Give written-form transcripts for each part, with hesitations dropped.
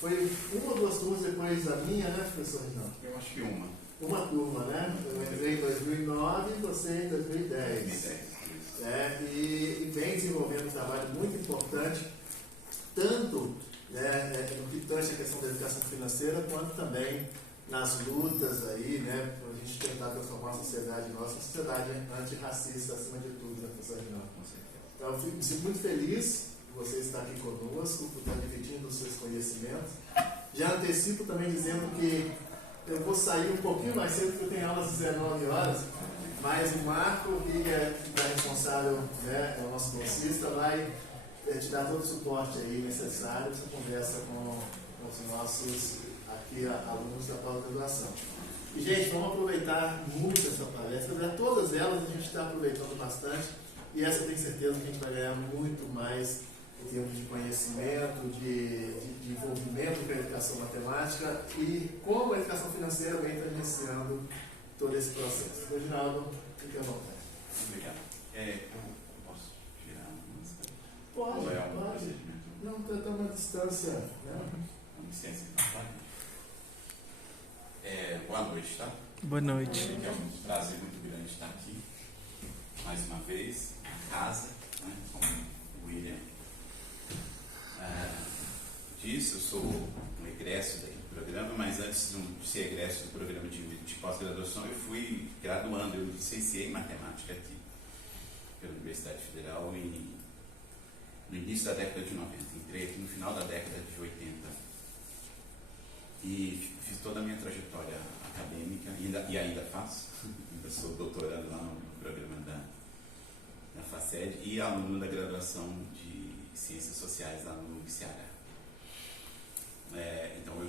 foi uma ou duas turmas depois da minha, né, professor Reginaldo? Eu acho que uma. Uma turma, né? Eu entrei em 2009 e você em 2010. 2010. E vem desenvolvendo um trabalho muito importante, tanto no que tange a questão da educação financeira, quanto também nas lutas aí, né, para a gente tentar transformar a sociedade nossa, uma sociedade antirracista acima de tudo, né, professor Reginaldo? Então, eu fico muito feliz de você estar aqui conosco, por estar dividindo os seus conhecimentos. Já antecipo também dizendo que eu vou sair um pouquinho mais cedo, porque eu tenho aulas às 19 horas, mas o Marco, que é responsável, né, é o nosso bolsista, vai te dar todo o suporte aí necessário, essa conversa com os nossos aqui, alunos da pós-graduação. E, gente, vamos aproveitar muito essa palestra. Todas elas a gente está aproveitando bastante, e essa eu tenho certeza que a gente vai ganhar muito mais em termos de conhecimento, de envolvimento com a educação matemática e como a educação financeira vem tangenciando todo esse processo. Reginaldo, fique à vontade. Obrigado. Eu posso tirar uma música? Pode. Não, está uma distância. Né? Com licença, então, boa noite, tá? Boa noite. É um prazer muito grande estar aqui, mais uma vez, na casa, né, com o William. Disso, eu sou um egresso do programa, mas antes de ser egresso do programa de pós-graduação, eu fui graduando, eu licenciei em matemática aqui, pela Universidade Federal, no início da década de 90. Entrei aqui no final da década de 80 e fiz toda a minha trajetória acadêmica, e ainda faço, ainda sou doutorando lá no programa da FACED e aluno da graduação de Ciências Sociais lá no ICH. Então eu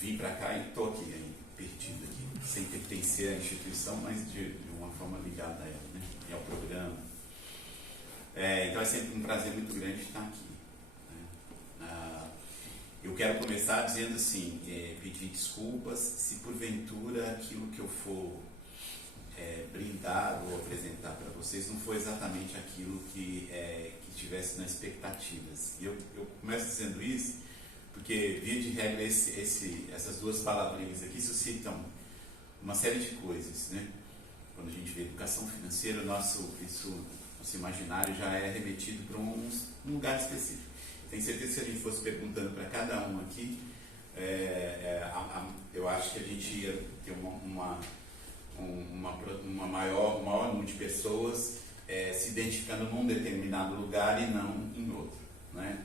vim para cá e estou aqui, perdido aqui, sem pertencer à instituição, mas de uma forma ligada a ela, né, e ao programa. Então é sempre um prazer muito grande estar aqui. Né? Eu quero começar dizendo assim, pedir desculpas se porventura aquilo que eu for brindar ou apresentar para vocês não foi exatamente aquilo que tivesse nas expectativas. E eu começo dizendo isso porque, via de regra, essas duas palavrinhas aqui suscitam uma série de coisas, né? Quando a gente vê educação financeira, nosso imaginário já é remetido para um lugar específico. Tenho certeza que se a gente fosse perguntando para cada um aqui, eu acho que a gente ia ter um maior número de pessoas se identificando num determinado lugar e não em outro, né?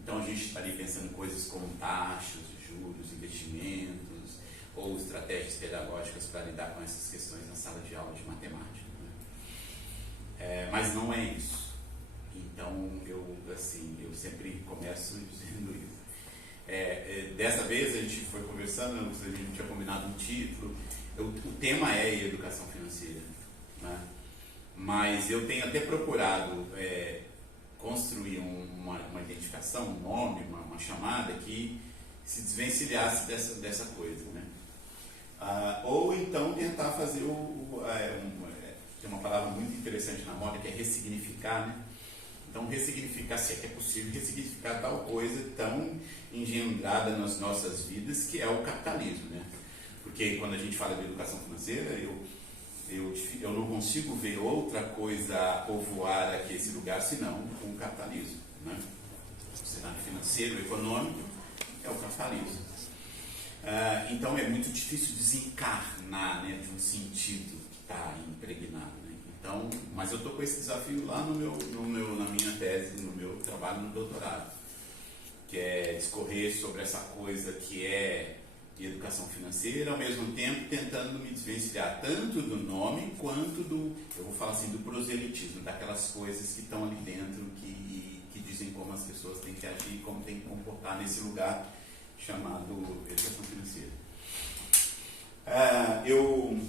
Então a gente estaria pensando em coisas como taxas, juros, investimentos ou estratégias pedagógicas para lidar com essas questões na sala de aula de matemática, né? Mas não é isso. Então eu sempre começo dizendo isso. Dessa vez a gente foi conversando, a gente tinha combinado um título. O tema é educação financeira, né? Mas eu tenho até procurado construir uma identificação, um nome, uma chamada que se desvencilhasse dessa coisa, né? Ou então tentar fazer tem uma palavra muito interessante na moda que é ressignificar, né? Então ressignificar, se é que é possível, ressignificar tal coisa tão engendrada nas nossas vidas que é o capitalismo, né? Porque quando a gente fala de educação financeira, eu não consigo ver outra coisa a povoar aqui esse lugar senão o capitalismo, né? O cenário financeiro, econômico é o capitalismo. Então é muito difícil desencarnar, né, de um sentido que está impregnado, né? Então, mas eu estou com esse desafio lá na minha tese, no meu trabalho no doutorado, que é discorrer sobre essa coisa que é de educação financeira, ao mesmo tempo tentando me desvencilhar tanto do nome quanto eu vou falar assim, do proselitismo, daquelas coisas que estão ali dentro que dizem como as pessoas têm que agir, como têm que comportar nesse lugar chamado educação financeira. Eu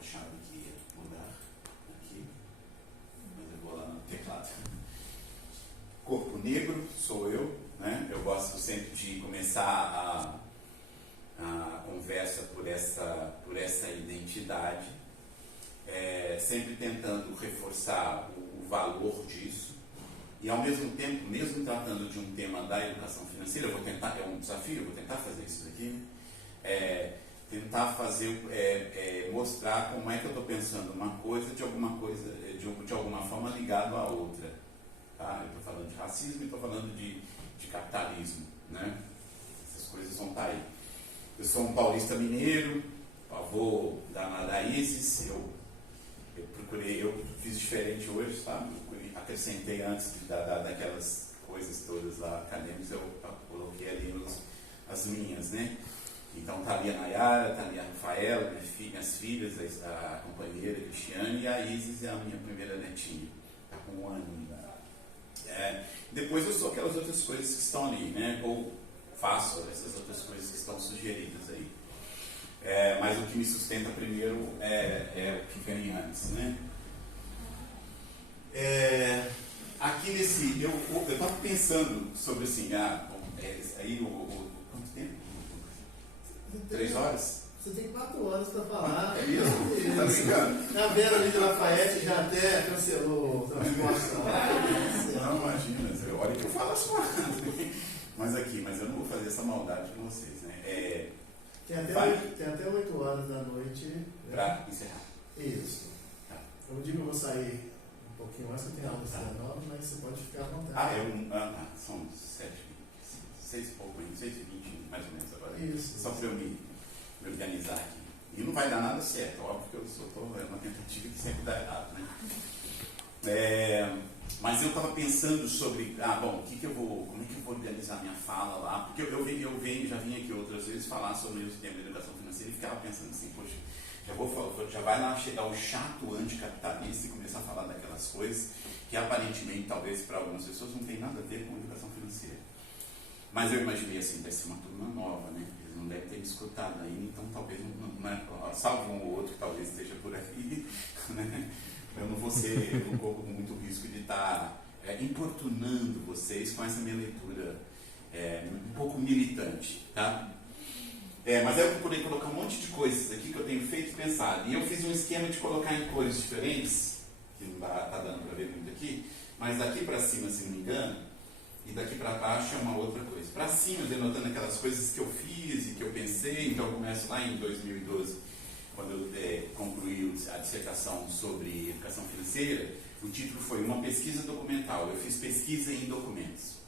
achava que ia mudar aqui, mas eu vou lá no teclado. Corpo negro, sou eu, né? Eu gosto sempre de começar a conversa por essa identidade, sempre tentando reforçar o valor disso, E ao mesmo tempo, mesmo tratando de um tema da educação financeira, eu vou tentar, é um desafio, eu vou tentar fazer isso daqui, tentar fazer, mostrar como é que eu estou pensando uma coisa de alguma forma ligado à outra. Tá? Eu estou falando de racismo e estou falando de capitalismo, né? Essas coisas vão estar aí. Eu sou um paulista mineiro, avô da Ana Isis, eu fiz diferente hoje, sabe? Acrescentei antes daquelas coisas todas lá acadêmicas, eu coloquei ali as minhas, né? Então tá ali a Nayara, tá ali a Rafaela, minhas filhas, a companheira Cristiane, e a Isis é a minha primeira netinha, tá com 1 ano ainda. Depois eu sou aquelas outras coisas que estão ali, né? Ou faço essas outras coisas que estão sugeridas aí. Mas o que me sustenta primeiro é o que vem antes, né? Aqui nesse... Eu estava pensando sobre assim, aí quanto tempo? 3 horas? Você tem 4 horas para falar. É mesmo? Tá brincando? Na Vera ali de Lafayette já até cancelou o transporte. Não, imagina. Olha que eu falo as coisas. Mas eu não vou fazer essa maldade com vocês, né? Tem até 8 horas da noite. Para encerrar. Isso. Tá. Eu digo que eu vou sair um pouquinho antes, que eu tenho aula das 19, mas você pode ficar à vontade. São 6 e pouco, 6h20 mais ou menos agora. Isso. Só para eu me organizar aqui. E não vai dar nada certo, óbvio que eu estou uma tentativa que sempre dá errado, né? Mas eu estava pensando sobre, como é que eu vou organizar minha fala lá, porque já vim aqui outras vezes falar sobre o tema de educação financeira e ficava pensando assim, poxa, já vai lá chegar o chato anticapitalista e começar a falar daquelas coisas que aparentemente, talvez para algumas pessoas, não tem nada a ver com educação financeira. Mas eu imaginei assim, deve ser uma turma nova, né? Eles não devem ter me escutado ainda, então talvez salvo um ou outro que talvez esteja por aqui, né? Eu não corro com muito risco de estar importunando vocês com essa minha leitura um pouco militante, tá? Mas eu procurei colocar um monte de coisas aqui que eu tenho feito e pensado. E eu fiz um esquema de colocar em cores diferentes, que não está dando para ver muito aqui, mas daqui para cima, se não me engano, e daqui para baixo é uma outra coisa. Para cima, denotando aquelas coisas que eu fiz e que eu pensei, então eu começo lá em 2012, quando eu concluí a dissertação sobre educação financeira. O título foi Uma Pesquisa Documental. Eu fiz pesquisa em documentos.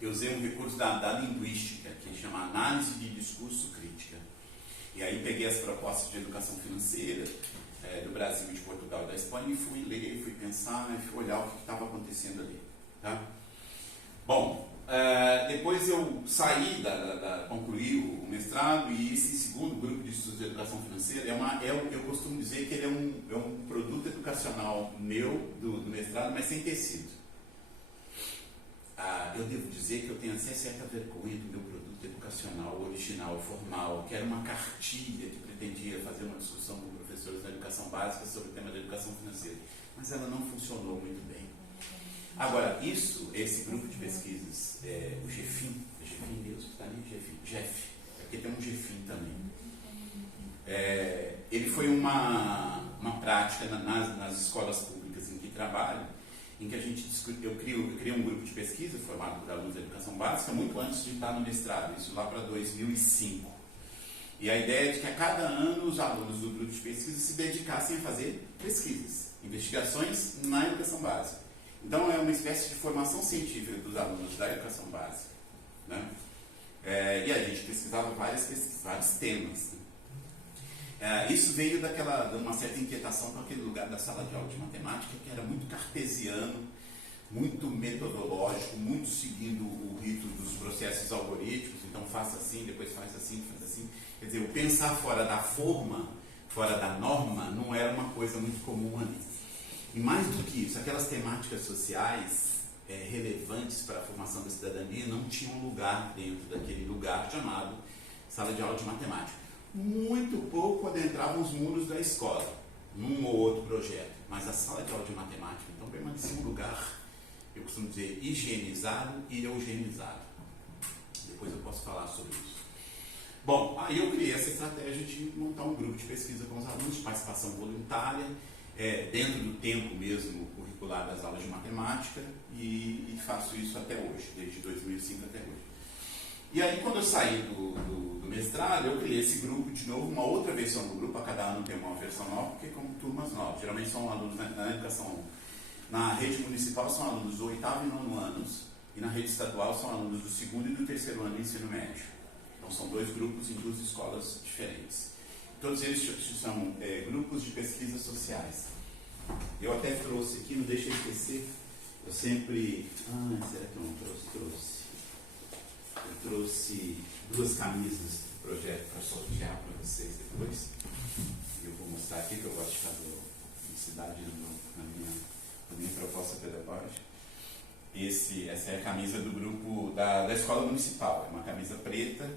Eu usei um recurso da linguística, que chama análise de discurso crítica. E aí peguei as propostas de educação financeira do Brasil, de Portugal e da Espanha e fui ler, fui pensar, fui olhar o que estava acontecendo ali. Tá? Bom, depois eu saí, concluí o mestrado, e esse segundo grupo de estudos de educação financeira eu costumo dizer que ele é um produto educacional meu, do mestrado, mas sem tecido. Eu devo dizer que eu tenho até certa vergonha do meu produto educacional original, formal, que era uma cartilha que pretendia fazer uma discussão com professores da educação básica sobre o tema da educação financeira, mas ela não funcionou muito bem. Agora, esse grupo de pesquisas, o GEFIM, Deus que está ali, GEF, aqui tem um GEFIM também. Ele foi uma prática nas escolas públicas em que trabalho, em que eu criei um grupo de pesquisa formado por alunos da educação básica muito antes de estar no mestrado, isso lá para 2005. E a ideia é de que a cada ano os alunos do grupo de pesquisa se dedicassem a fazer pesquisas, investigações na educação básica. Então é uma espécie de formação científica dos alunos da educação básica, né? E a gente pesquisava vários temas. Isso veio de uma certa inquietação com aquele lugar da sala de aula de matemática, que era muito cartesiano, muito metodológico, muito seguindo o rito dos processos algorítmicos, então faça assim, depois faz assim, faz assim. Quer dizer, o pensar fora da forma, fora da norma, não era uma coisa muito comum ali. E mais do que isso, aquelas temáticas sociais relevantes para a formação da cidadania não tinham lugar dentro daquele lugar chamado sala de aula de matemática. Muito pouco adentravam os muros da escola, num ou outro projeto, mas a sala de aula de matemática então permanecia um lugar, eu costumo dizer, higienizado e eugenizado. Depois eu posso falar sobre isso. Bom, aí eu criei essa estratégia de montar um grupo de pesquisa com os alunos, de participação voluntária, dentro do tempo mesmo curricular das aulas de matemática e faço isso até hoje, desde 2005 até hoje. E aí, quando eu saí do mestrado, eu criei esse grupo de novo, uma outra versão do grupo, a cada ano tem uma versão nova, porque como turmas novas. Geralmente são alunos na educação, na rede municipal são alunos do 8º e 9º anos, e na rede estadual são alunos do 2º e do 3º ano do ensino médio. Então são 2 grupos em 2 escolas diferentes. Todos eles são grupos de pesquisas sociais. Eu até trouxe aqui, não deixa eu esquecer, eu sempre... será que eu não trouxe? Eu trouxe 2 camisas do projeto para sortear para vocês depois. Eu vou mostrar aqui que eu gosto de fazer publicidade na minha proposta pedagógica. Essa é a camisa do grupo da escola municipal. É uma camisa preta,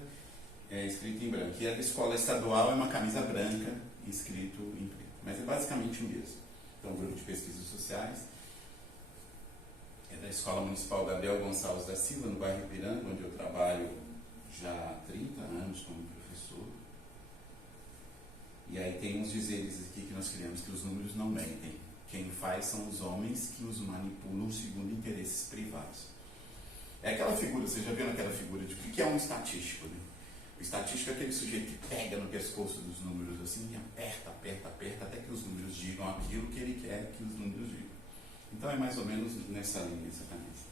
escrito em branco. E a da escola estadual é uma camisa branca, escrito em preto. Mas é basicamente o mesmo. Então, o grupo de pesquisas sociais é da Escola Municipal Gabriel Gonçalves da Silva, no bairro Ipiranga, onde eu trabalho já há 30 anos como professor. E aí tem uns dizeres aqui que nós criamos que os números não mentem. Quem faz são os homens que os manipulam segundo interesses privados. É aquela figura, você já viu aquela figura de o que é um estatístico, né? O estatístico é aquele sujeito que pega no pescoço dos números assim e aperta, até que os números digam aquilo que ele quer que os números digam. Então é mais ou menos nessa linha, essa camisa.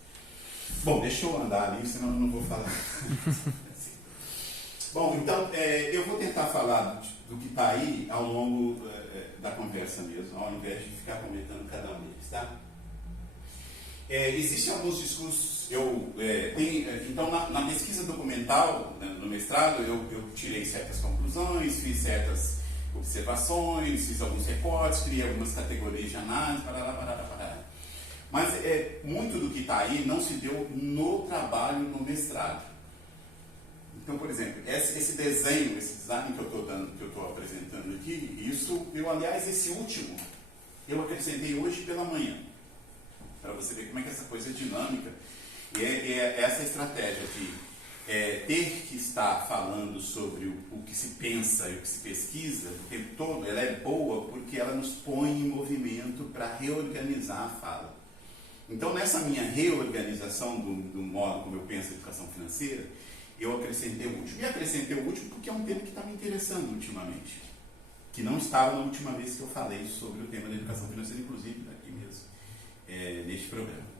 Bom, deixa eu andar ali, senão eu não vou falar. Bom, então eu vou tentar falar do que está aí ao longo da conversa mesmo, ao invés de ficar comentando cada um deles, tá? Existem alguns discursos, então na pesquisa documental, no mestrado, eu tirei certas conclusões, fiz certas observações, fiz alguns recortes, criei algumas categorias de análise, parará. Mas muito do que está aí não se deu no trabalho no mestrado. Então, por exemplo, esse desenho, esse design que eu estou apresentando aqui, aliás, esse último, eu acrescentei hoje pela manhã, para você ver como é que essa coisa é dinâmica. E essa estratégia de ter que estar falando sobre o que se pensa e o que se pesquisa o tempo todo, ela é boa porque ela nos põe em movimento para reorganizar a fala. Então, nessa minha reorganização do modo como eu penso a educação financeira, eu acrescentei o último. E acrescentei o último porque é um tema que está me interessando ultimamente, que não estava na última vez que eu falei sobre o tema da educação financeira, inclusive aqui mesmo, neste programa.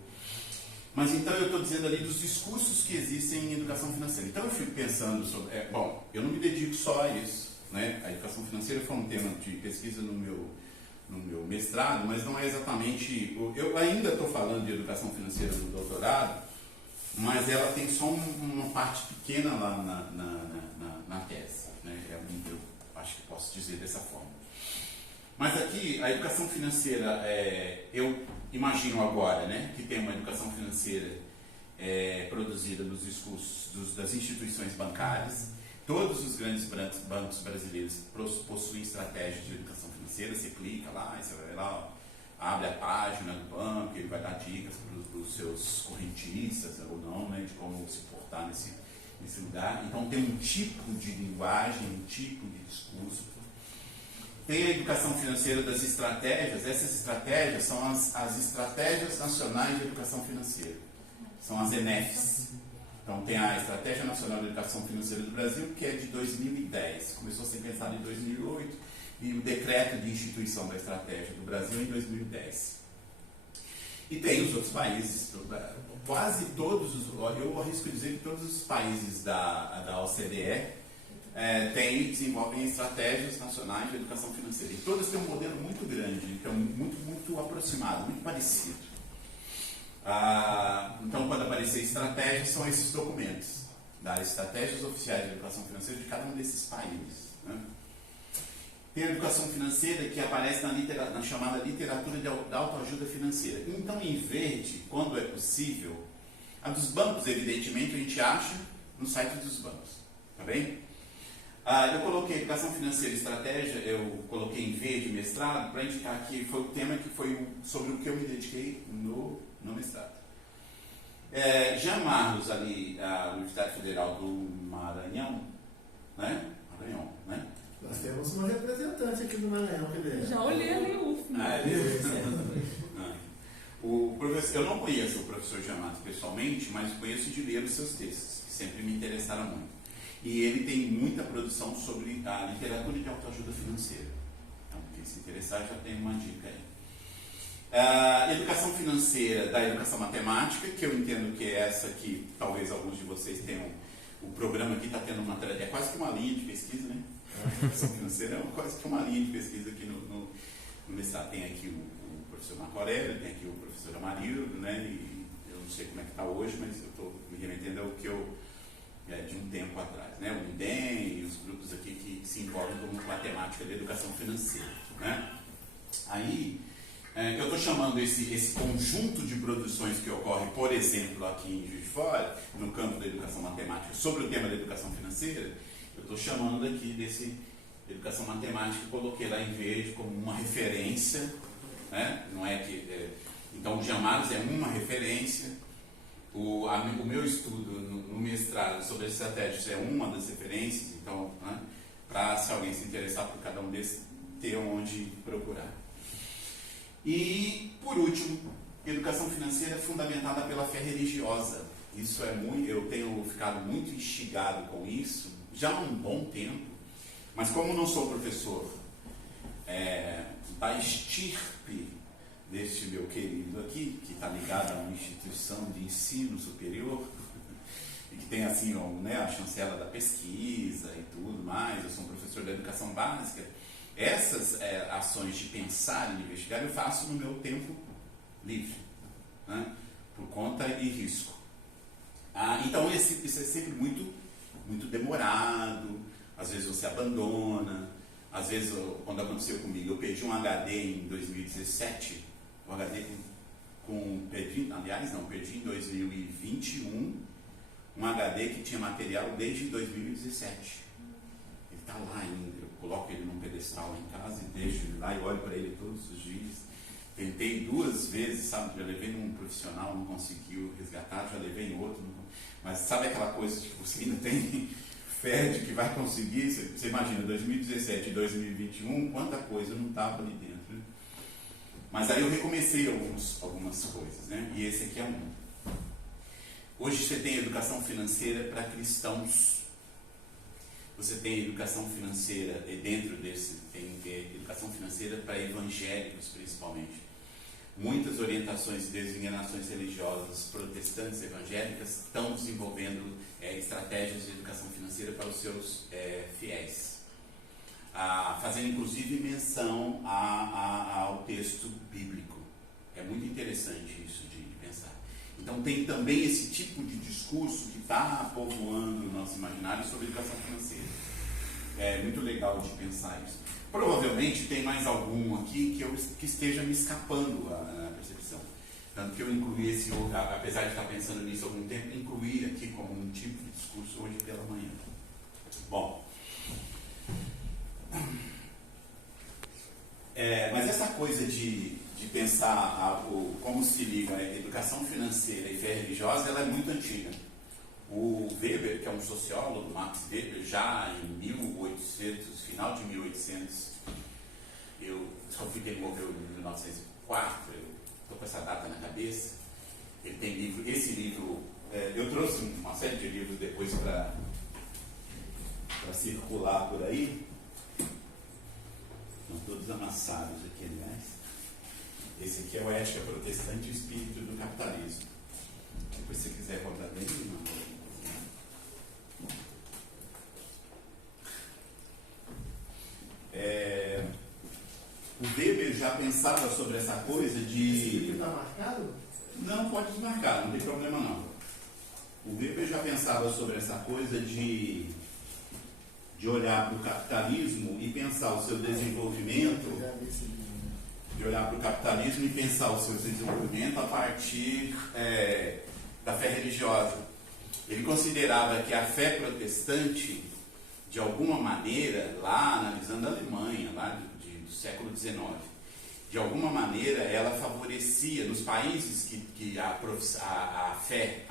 Mas então eu estou dizendo ali dos discursos que existem em educação financeira. Então eu fico pensando sobre... eu não me dedico só a isso, né? A educação financeira foi um tema de pesquisa no meu mestrado, mas não é exatamente... Eu ainda estou falando de educação financeira no doutorado, mas ela tem só uma parte pequena lá na tese, né? Eu acho que posso dizer dessa forma. Mas aqui, a educação financeira, eu imagino agora, né, que tem uma educação financeira produzida nos discursos das instituições bancárias. Todos os grandes bancos brasileiros possuem estratégias de educação financeira. Você clica lá, você vai lá, abre a página do banco, ele vai dar dicas para os seus correntistas ou não, né, de como se portar nesse lugar. Então tem um tipo de linguagem, um tipo de discurso. Tem a educação financeira das estratégias. Essas estratégias são as Estratégias Nacionais de Educação Financeira. São as ENEFs. Então tem a Estratégia Nacional de Educação Financeira do Brasil, que é de 2010. Começou a ser pensada em 2008 e o decreto de instituição da estratégia do Brasil em 2010. E tem os outros países, quase todos, eu arrisco dizer que todos os países da OCDE desenvolvem estratégias nacionais de educação financeira. E todas têm um modelo muito grande, então muito aproximado, muito parecido. Então, quando aparecer estratégias, são esses documentos, das estratégias oficiais de educação financeira de cada um desses países, né? Tem a educação financeira que aparece na chamada literatura da autoajuda financeira. Então, em verde, quando é possível, a dos bancos, evidentemente, a gente acha no site dos bancos, tá bem? Eu coloquei educação financeira e estratégia, eu coloquei em verde mestrado, para indicar que foi o tema que foi sobre o que eu me dediquei no mestrado. Jean Marlos, ali, a Universidade Federal do Maranhão, né? Maranhão, né? Nós temos uma representante aqui do Maranhão, que Já olhei ali o O professor, eu não conheço o professor Giammatteo pessoalmente, mas conheço de ler os seus textos, que sempre me interessaram muito. E ele tem muita produção sobre a literatura de autoajuda financeira. Então, quem se interessar já tem uma dica aí. Educação financeira da educação matemática, que eu entendo que é essa que talvez alguns de vocês tenham. O programa aqui está tendo uma. É quase que uma linha de pesquisa, né? A educação financeira é quase que uma linha de pesquisa aqui no mestrado. Tem aqui o professor Marco Aurélio, tem aqui o professor Amarildo, né? E eu não sei como é que está hoje, mas eu estou me remetendo ao que eu. De um tempo atrás, né? O INDEM e os grupos aqui que se envolvem com a temática da educação financeira, né? Aí, eu estou chamando esse conjunto de produções que ocorre, por exemplo, aqui em Juiz de Fora, no campo da educação matemática, sobre o tema da educação financeira, eu estou chamando aqui desse educação matemática, coloquei lá em verde como uma referência, né? Não é que... então, o Giammatteo é uma referência. O meu estudo no mestrado sobre estratégias é uma das referências, então, né, para se alguém se interessar por cada um desses, ter onde procurar. E, por último, educação financeira fundamentada pela fé religiosa. Isso é muito, eu tenho ficado muito instigado com isso, já há um bom tempo, mas como não sou professor da estirpe deste meu querido aqui, que está ligado a uma instituição de ensino superior, e que tem assim, né, a chancela da pesquisa e tudo mais, eu sou um professor da educação básica, essas ações de pensar e de investigar eu faço no meu tempo livre, né, por conta e risco. Então isso é sempre muito, muito demorado, às vezes você abandona, às vezes, quando aconteceu comigo, eu perdi um HD em 2017, o HD perdi em 2021 um HD que tinha material desde 2017. Ele está lá ainda, eu coloco ele num pedestal lá em casa e deixo ele lá e olho para ele todos os dias. Tentei 2 vezes, sabe, já levei num profissional, não conseguiu resgatar, já levei em outro, mas sabe aquela coisa que você ainda tem fé de que vai conseguir? Você imagina, 2017 e 2021, quanta coisa não estava ali dentro. Mas aí eu recomecei algumas coisas, né? E esse aqui é um. Hoje você tem educação financeira para cristãos. Você tem educação financeira, e dentro desse tem educação financeira para evangélicos, principalmente. Muitas orientações e designações religiosas protestantes evangélicas estão desenvolvendo estratégias de educação financeira para os seus fiéis. Fazendo inclusive menção ao texto bíblico. É muito interessante isso de pensar. Então tem também esse tipo de discurso que está povoando o nosso imaginário sobre educação financeira. É muito legal de pensar isso. Provavelmente tem mais algum aqui que esteja me escapando a percepção. Tanto que eu incluí esse outro, apesar de estar pensando nisso há algum tempo, incluí aqui como um tipo de discurso hoje pela manhã. Bom, mas essa coisa de pensar como se liga a educação financeira e fé religiosa, ela é muito antiga. O Weber, que é um sociólogo, Max Weber, já em 1800, final de 1800, eu descobri que ele morreu em 1904, eu estou com essa data na cabeça. Ele tem esse livro, eu trouxe uma série de livros depois para circular por aí. Estão todos amassados aqui, aliás. Esse aqui é o Ética Protestante e o Espírito do Capitalismo. Depois, se você quiser rodar dele, o Weber já pensava sobre essa coisa de... Esse livro está marcado? Não, pode desmarcar, não tem problema não. O Weber já pensava sobre essa coisa de olhar para o capitalismo e pensar o seu desenvolvimento, a partir da fé religiosa. Ele considerava que a fé protestante, de alguma maneira, lá analisando a Alemanha, lá do século XIX, de alguma maneira ela favorecia, nos países que a fé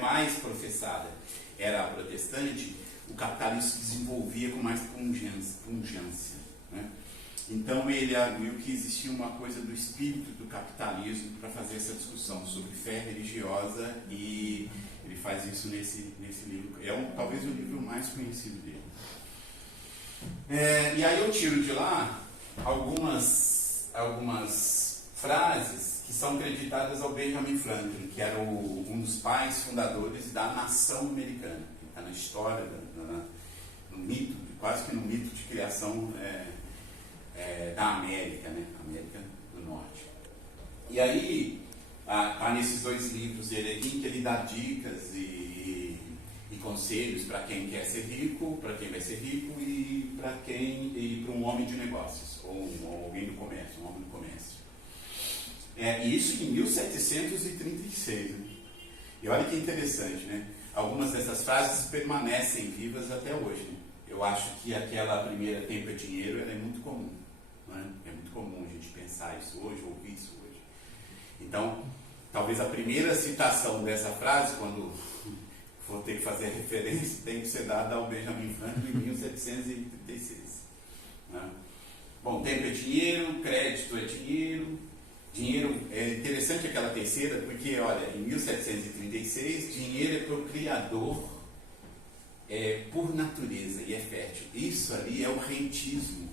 mais professada era a protestante, o capitalismo se desenvolvia com mais pungência, né? Então ele arguiu que existia uma coisa do espírito do capitalismo para fazer essa discussão sobre fé religiosa, e ele faz isso nesse livro. Talvez o livro mais conhecido dele. E aí eu tiro de lá algumas frases que são creditadas ao Benjamin Franklin, que era um dos pais fundadores da nação americana. Que está na história, no mito, quase que no mito de criação da América, né? América do Norte. E aí, tá nesses dois livros dele aqui, que ele dá dicas e conselhos para quem quer ser rico, para quem vai ser rico, e para um homem de negócios, ou alguém do comércio, um homem do comércio. Isso em 1736. Né? E olha que interessante, né? Algumas dessas frases permanecem vivas até hoje. Né? Eu acho que aquela primeira tempo é dinheiro, ela é muito comum. Né? É muito comum a gente pensar isso hoje, ouvir isso hoje. Então, talvez a primeira citação dessa frase, quando for ter que fazer referência, tem que ser dada ao Benjamin Franklin em 1736. Né? Bom, tempo é dinheiro, crédito é dinheiro. Dinheiro, é interessante aquela terceira, porque, olha, em 1736, dinheiro é procriador por natureza e é fértil. Isso ali é o rentismo.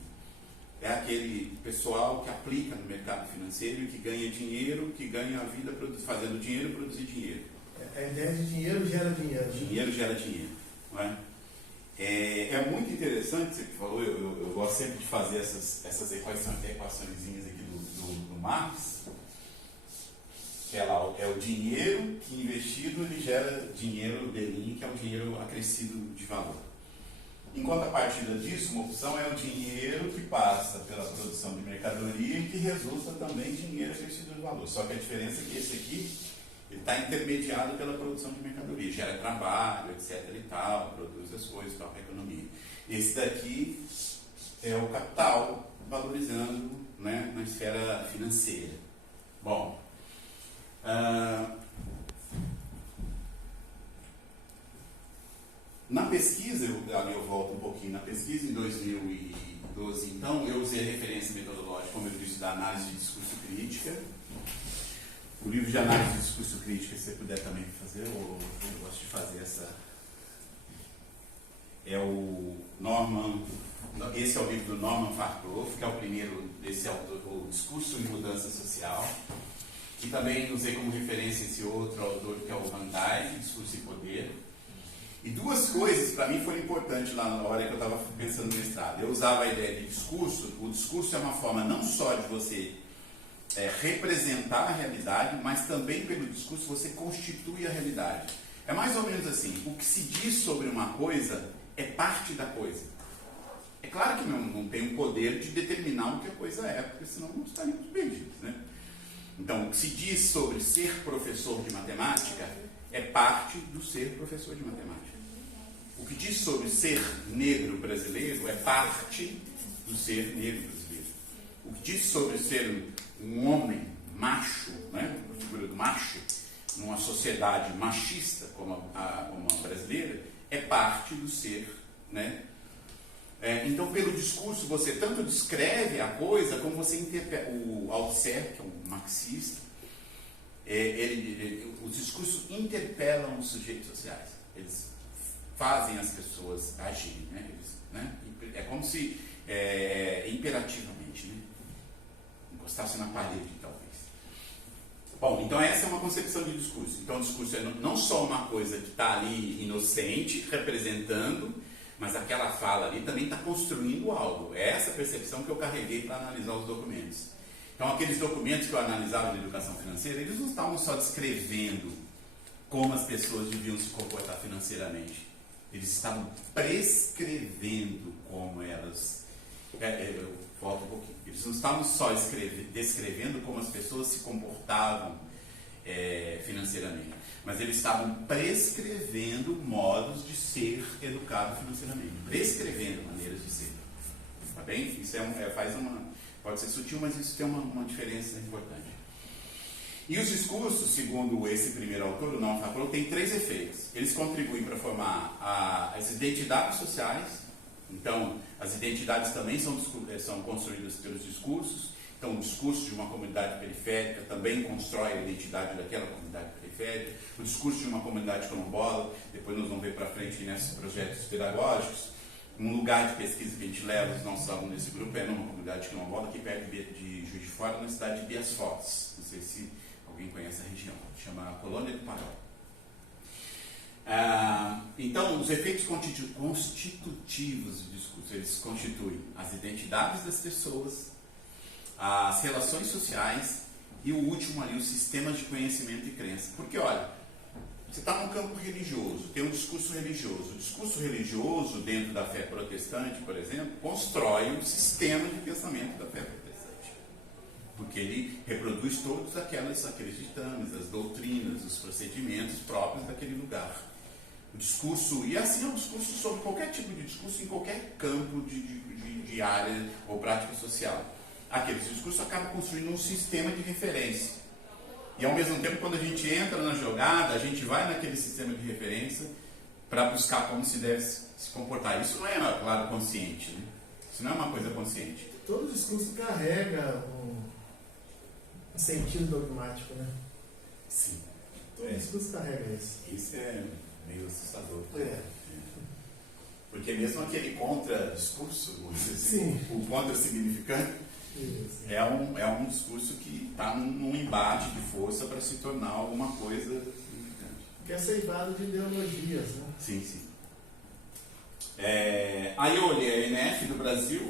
É aquele pessoal que aplica no mercado financeiro e que ganha dinheiro, que ganha a vida fazendo dinheiro e produzir dinheiro. A ideia de dinheiro gera dinheiro. Dinheiro gera dinheiro. Não é? É muito interessante o que você falou. Eu gosto sempre de fazer essas equaçõezinhas aqui do Marx. Que é o dinheiro que investido ele gera dinheiro dele, que é o dinheiro acrescido de valor. Em contrapartida disso, uma opção é o dinheiro que passa pela produção de mercadoria e que resulta também em dinheiro acrescido de valor. Só que a diferença é que esse aqui está intermediado pela produção de mercadoria, gera trabalho, etc. e tal, produz as coisas para a economia. Esse daqui é o capital valorizando, né, na esfera financeira. Bom, na pesquisa, eu volto um pouquinho, na pesquisa em 2012, então, eu usei a referência metodológica, como eu disse, da análise de discurso crítica. O livro de análise de discurso crítica, se você puder também fazer, eu gosto de fazer essa. Esse é o livro do Norman Farcroft, que é o primeiro desse autor, o Discurso e Mudança Social. E também usei como referência esse outro autor, que é o Van Dyke, Discurso e Poder. E duas coisas para mim foram importantes lá na hora que eu estava pensando no mestrado. Eu usava a ideia de discurso. O discurso é uma forma não só de você representar a realidade, mas também pelo discurso você constitui a realidade. É mais ou menos assim, o que se diz sobre uma coisa é parte da coisa. É claro que não tem o poder de determinar o que a coisa é, porque senão não estaríamos perdidos, né? Então, o que se diz sobre ser professor de matemática é parte do ser professor de matemática. O que diz sobre ser negro brasileiro é parte do ser negro brasileiro. O que diz sobre ser um homem macho, né, a figura do macho, numa sociedade machista como a brasileira, é parte do ser, né? Então, pelo discurso, você tanto descreve a coisa, como você interpreta. O Althusser, que é um marxista, os discursos interpelam os sujeitos sociais. Eles fazem as pessoas agirem, né? É como se, imperativamente, né? Encostasse na parede, talvez. Bom, então essa é uma concepção de discurso. Então, o discurso é não só uma coisa que está ali inocente, representando, mas aquela fala ali também está construindo algo. É essa percepção que eu carreguei para analisar os documentos. Então, aqueles documentos que eu analisava de educação financeira, eles não estavam só descrevendo como as pessoas deviam se comportar financeiramente. Eles estavam prescrevendo como elas... Volta um pouquinho. Eles não estavam só descrevendo como as pessoas se comportavam financeiramente, mas eles estavam prescrevendo modos de ser educado financeiramente, prescrevendo maneiras de ser. Tá bem? Isso pode ser sutil, mas isso tem uma diferença importante. E os discursos, segundo esse primeiro autor, o Norman Farcroft, tem 3 efeitos. Eles contribuem para formar as identidades sociais, Então, as identidades também são construídas pelos discursos. Então, o discurso de uma comunidade periférica também constrói a identidade daquela comunidade periférica. O discurso de uma comunidade quilombola, depois nós vamos ver para frente nesses projetos pedagógicos, um lugar de pesquisa que a gente leva os nossos alunos nesse grupo é numa comunidade quilombola aqui perto de Juiz de Fora, na cidade de Bias Fortes. Não sei se alguém conhece a região. Chama Colônia do Paró. Então, os efeitos constitutivos do discurso, eles constituem as identidades das pessoas, as relações sociais e o último ali, os sistemas de conhecimento e crença. Porque, olha, você está num campo religioso, tem um discurso religioso. O discurso religioso, dentro da fé protestante, por exemplo, constrói um sistema de pensamento da fé protestante. Porque ele reproduz todos aqueles ditames, as doutrinas, os procedimentos próprios daquele lugar. O discurso, e assim é um discurso sobre qualquer tipo de discurso em qualquer campo de área ou prática social. Aqueles discursos acabam construindo um sistema de referência. E ao mesmo tempo, quando a gente entra na jogada, a gente vai naquele sistema de referência para buscar como se deve se comportar. Isso não é, claro, consciente. Né? Isso não é uma coisa consciente. Todo discurso carrega um sentido dogmático, né? Sim. Todo discurso carrega isso. Isso é meio assustador. Porque mesmo aquele contra-discurso, assim, o contra-significante, é um discurso que está num embate de força para se tornar alguma coisa significante. Que é ceivado de ideologias, né? Sim, sim. Aí eu olhei a ENEF do Brasil,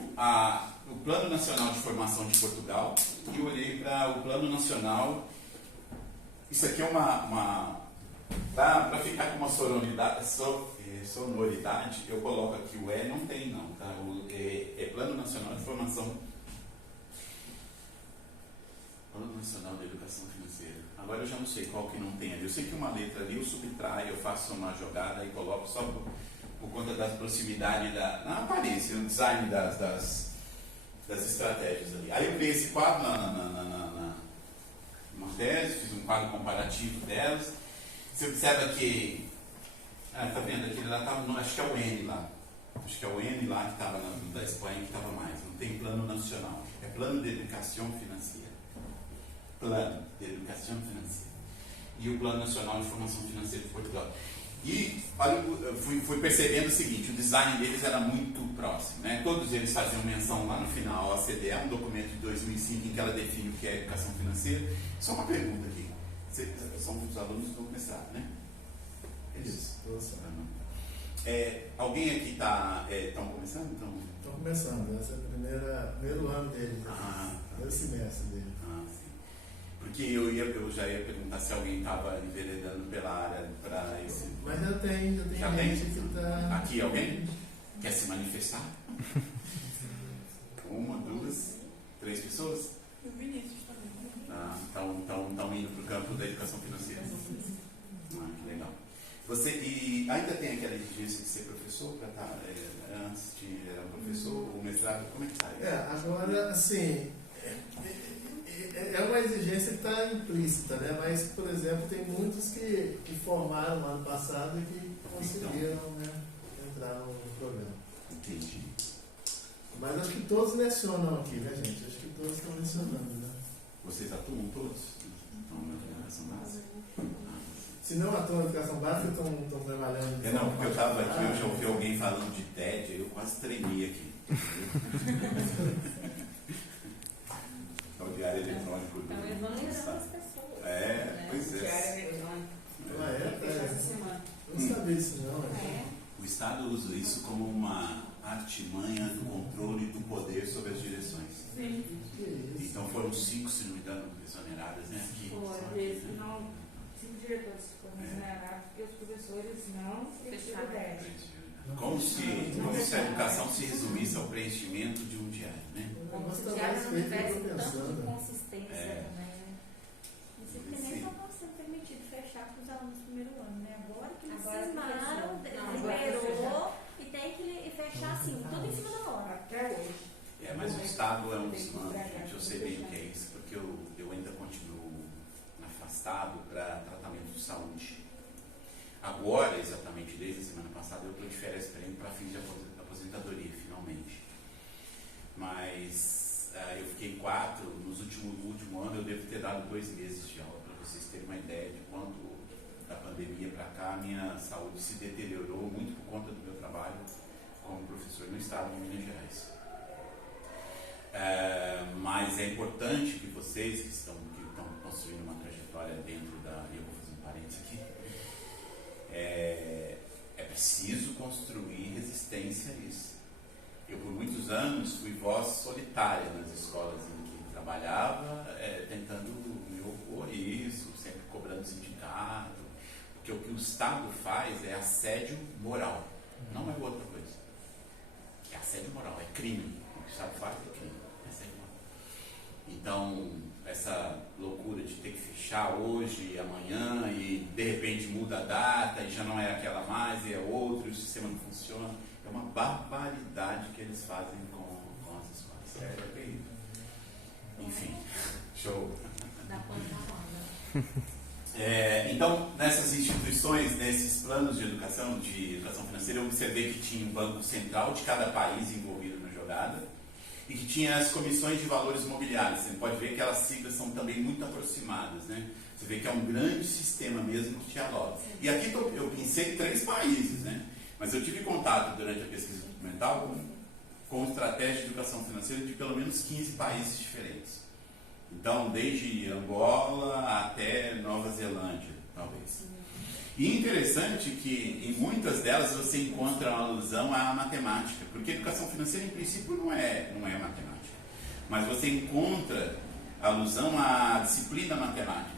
o Plano Nacional de Formação de Portugal, e eu olhei para o Plano Nacional. Isso aqui é para ficar com uma sonoridade, eu coloco aqui o E, não tem não, tá? É Plano Nacional de Formação. Plano Nacional de Educação Financeira. Agora eu já não sei qual que não tem ali. Eu sei que uma letra ali eu subtraio, eu faço uma jogada e coloco só por conta da proximidade na aparência, no design das estratégias ali. Aí eu criei esse quadro numa tese, fiz um quadro comparativo delas. Você observa que, tá vendo? Aquele lá estava, acho que é o N lá. Acho que é o N lá que estava da Espanha que estava mais. Não tem plano nacional. É plano de educação financeira. Plano de Educação Financeira e o Plano Nacional de Formação Financeira de Portugal. E olha, fui percebendo o seguinte, o design deles era muito próximo, né? Todos eles faziam menção lá no final ao OCDE, um documento de 2005 em que ela define o que é educação financeira. Só uma pergunta aqui, são os alunos do mestrado, né? Isso. Alguém aqui estão começando? Estão começando, esse é o primeiro ano deles, primeiro semestre deles. Porque eu já ia perguntar se alguém estava enveredando pela área para esse. Mas já tem gente que está. Aqui alguém quer se manifestar? 1, 2, 3 pessoas? E o Vinícius também. Estão indo para o campo da educação financeira. Que legal. Você ainda tem aquela exigência de ser professor para estar antes era professor, o mestrado, como é que está? Agora assim. É uma exigência que está implícita, né? Mas, por exemplo, tem muitos que formaram no ano passado e que conseguiram entrar no programa. Entendi. Mas acho que todos lecionam aqui, né, gente? Acho que todos estão lecionando, né? Vocês atuam todos? Estão na educação básica? Se não atuam na educação básica, estão trabalhando. Não, porque eu estava aqui, eu já ouvi alguém falando de TED, eu quase tremi aqui. O diário eletrônico do pessoas. Pois é. Diário eletrônico. Essa semana. Eu não sabia disso, não. O Estado usa isso como uma artimanha do controle do poder sobre as direções. Sim. Então foram 5, se não me engano, exoneradas, né? Aqui. Não, 5 diretores foram exonerados porque os professores não fecharam o DED. Como se a educação se resumisse ao preenchimento de um diário, né? Como se o diário não tivesse tanto de consistência também, né? E simplesmente não está sendo permitido fechar para os alunos do primeiro ano, né? Agora que eles cismaram, liberou e tem que fechar assim, tudo em cima da hora. Até hoje. Mas o Estado é um desmando, gente. Eu sei bem o que é isso, porque eu ainda continuo afastado para tratamento de saúde. Agora, exatamente desde a semana passada, eu estou de férias para fins de aposentadoria, finalmente. Mas eu fiquei 4, no último ano eu devo ter dado 2 meses de aula, para vocês terem uma ideia de quanto da pandemia para cá a minha saúde se deteriorou muito por conta do meu trabalho como professor no estado de Minas Gerais. Mas é importante que vocês que estão construindo uma trajetória dentro da... Eu vou fazer um parênteses aqui. É preciso construir resistência a isso. Eu, por muitos anos, fui voz solitária nas escolas em que trabalhava, tentando me opor a isso, sempre cobrando sindicato, porque o que o Estado faz é assédio moral, não é outra coisa. É assédio moral, é crime. O que o Estado faz é crime, é assédio moral. Então, essa loucura de ter que fechar hoje e amanhã e de repente muda a data e já não é aquela mais e é outra e o sistema não funciona, é uma barbaridade que eles fazem com as escolas. É terrível. Enfim, show. Da ponta então, nessas instituições, nesses planos de educação financeira, eu observei que tinha um banco central de cada país envolvido na jogada e que tinha as comissões de valores mobiliários. Você pode ver que aquelas siglas são também muito aproximadas, né? Você vê que é um grande sistema mesmo que dialoga. E aqui eu pensei em 3 países, né? Mas eu tive contato durante a pesquisa documental com estratégias de educação financeira de pelo menos 15 países diferentes. Então, desde Angola até Nova Zelândia, talvez. E interessante que em muitas delas você encontra uma alusão à matemática, porque educação financeira em princípio não é matemática, mas você encontra alusão à disciplina matemática.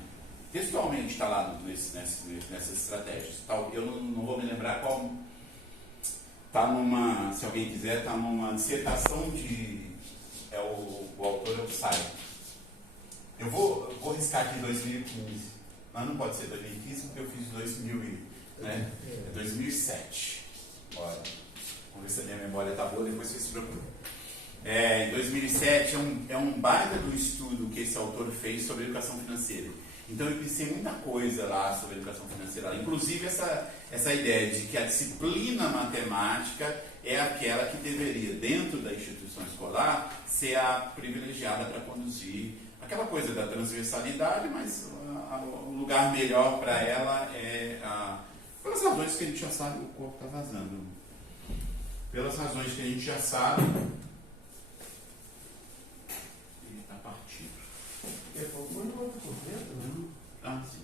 Textualmente está lá nessas estratégias. Eu não vou me lembrar qual. Se alguém quiser, está numa dissertação o autor é o Simon. Eu vou riscar aqui 2015. Mas não pode ser 2015 porque eu fiz 2007. Bora. Vamos ver se a minha memória está boa, depois vocês se preocupem. Em 2007 é um baita do estudo que esse autor fez sobre educação financeira. Então eu pensei muita coisa lá sobre educação financeira. Inclusive essa ideia de que a disciplina matemática é aquela que deveria, dentro da instituição escolar, ser a privilegiada para conduzir aquela coisa da transversalidade, mas o lugar melhor para ela é pelas razões que a gente já sabe, o corpo está vazando. Pelas razões que a gente já sabe, ele está partido. Foi no outro documento, né? Ah, sim.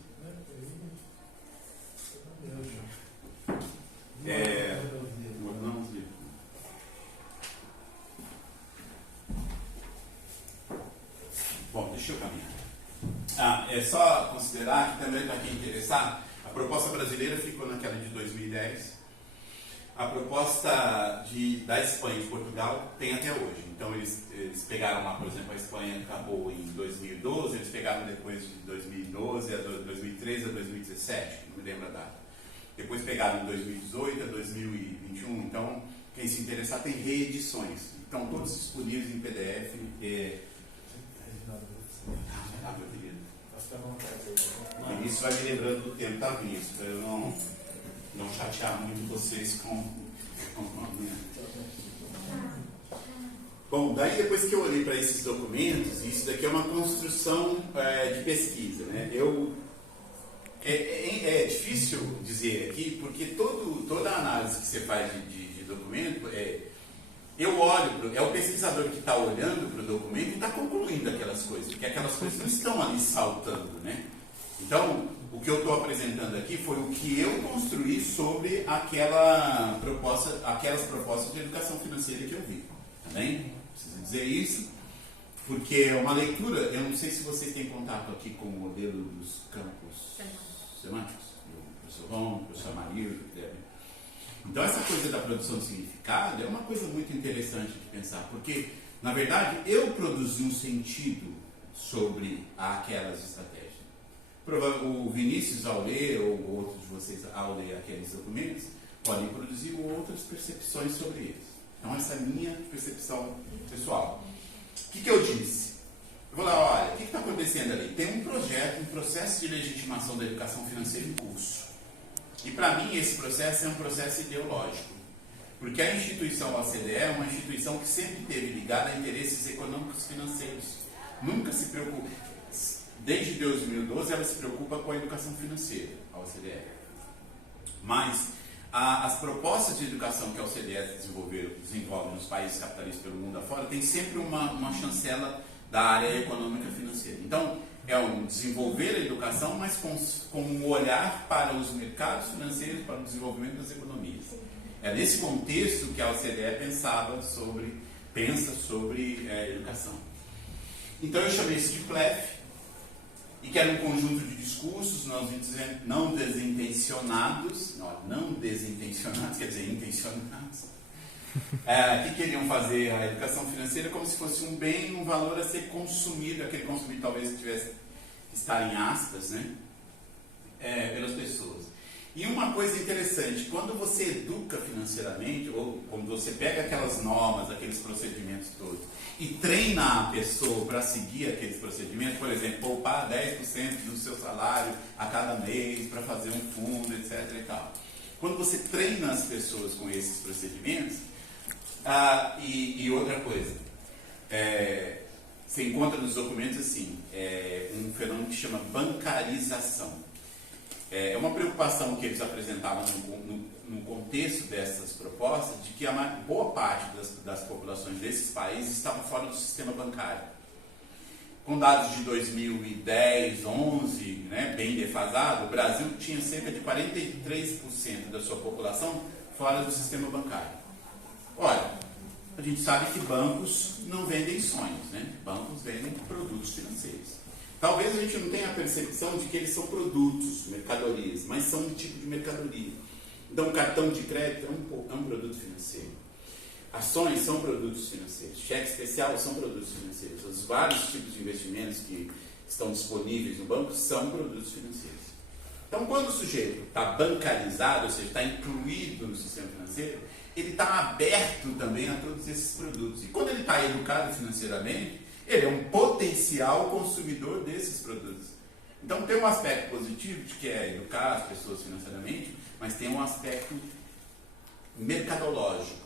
Não, sim. Bom, deixa eu caminhar. É só considerar que também, para quem interessar, a proposta brasileira ficou naquela de 2010. A proposta da Espanha e de Portugal tem até hoje. Então eles pegaram lá, por exemplo, a Espanha acabou em 2012, eles pegaram depois de 2012 a 2013 a 2017, não me lembro a data. Depois pegaram em 2018 a 2021. Então, quem se interessar tem reedições. Estão todos disponíveis em PDF. O Vinícius vai me lembrando do tempo, tá, Vinícius? Para eu não chatear muito vocês com a minha. Bom, daí depois que eu olhei para esses documentos, isso daqui é uma construção de pesquisa, né? É difícil dizer aqui, porque toda a análise que você faz de documento eu olho, é o pesquisador que está olhando para o documento e está concluindo aquelas coisas, porque aquelas coisas não estão ali saltando, né? Então, o que eu estou apresentando aqui foi o que eu construí sobre aquelas propostas de educação financeira que eu vi, tá bem? Preciso dizer isso, porque é uma leitura, eu não sei se vocês têm contato aqui com o modelo dos campos semânticos, o professor Ron, o professor Maria, então essa coisa da produção de significado é uma coisa muito interessante de pensar, porque, na verdade, eu produzi um sentido sobre aquelas estratégias. O Vinícius, ao ler, ou outros de vocês, ao ler aqueles documentos, podem produzir outras percepções sobre eles. Então essa é a minha percepção pessoal. O que eu disse? Eu vou lá, olha, o que está acontecendo ali? Tem um processo de legitimação da educação financeira em curso. E para mim esse processo é um processo ideológico. Porque a instituição OCDE é uma instituição que sempre esteve ligada a interesses econômicos e financeiros. Nunca se preocupa. Desde 2012 ela se preocupa com a educação financeira, a OCDE. Mas as propostas de educação que a OCDE desenvolve nos países capitalistas pelo mundo afora tem sempre uma chancela da área econômica e financeira. Então, é um desenvolver a educação, mas com um olhar para os mercados financeiros, para o desenvolvimento das economias. É nesse contexto que a OCDE pensa sobre educação. Então eu chamei isso de PLEF, e que era um conjunto de discursos não desintencionados, quer dizer, intencionados, que queriam fazer a educação financeira como se fosse um bem, um valor a ser consumido, aquele consumido talvez tivesse que estar em aspas, né, pelas pessoas. E uma coisa interessante, quando você educa financeiramente, ou quando você pega aquelas normas, aqueles procedimentos todos, e treina a pessoa para seguir aqueles procedimentos, por exemplo, poupar 10% do seu salário a cada mês para fazer um fundo, etc. e tal. Quando você treina as pessoas com esses procedimentos, e outra coisa, você encontra nos documentos assim, um fenômeno que chama bancarização. É uma preocupação que eles apresentavam no contexto dessas propostas, de que a boa parte das populações desses países estava fora do sistema bancário. Com dados de 2010, 11, né, bem defasado, o Brasil tinha cerca de 43% da sua população fora do sistema bancário. Olha, a gente sabe que bancos não vendem sonhos, né? Bancos vendem produtos financeiros. Talvez a gente não tenha a percepção de que eles são produtos, mercadorias, mas são um tipo de mercadoria. Então, o cartão de crédito é um produto financeiro. Ações são produtos financeiros. Cheque especial são produtos financeiros. Os vários tipos de investimentos que estão disponíveis no banco são produtos financeiros. Então, quando o sujeito está bancarizado, ou seja, está incluído no sistema financeiro, ele está aberto também a todos esses produtos. E quando ele está educado financeiramente, ele é um potencial consumidor desses produtos. Então tem um aspecto positivo de que é educar as pessoas financeiramente, mas tem um aspecto mercadológico,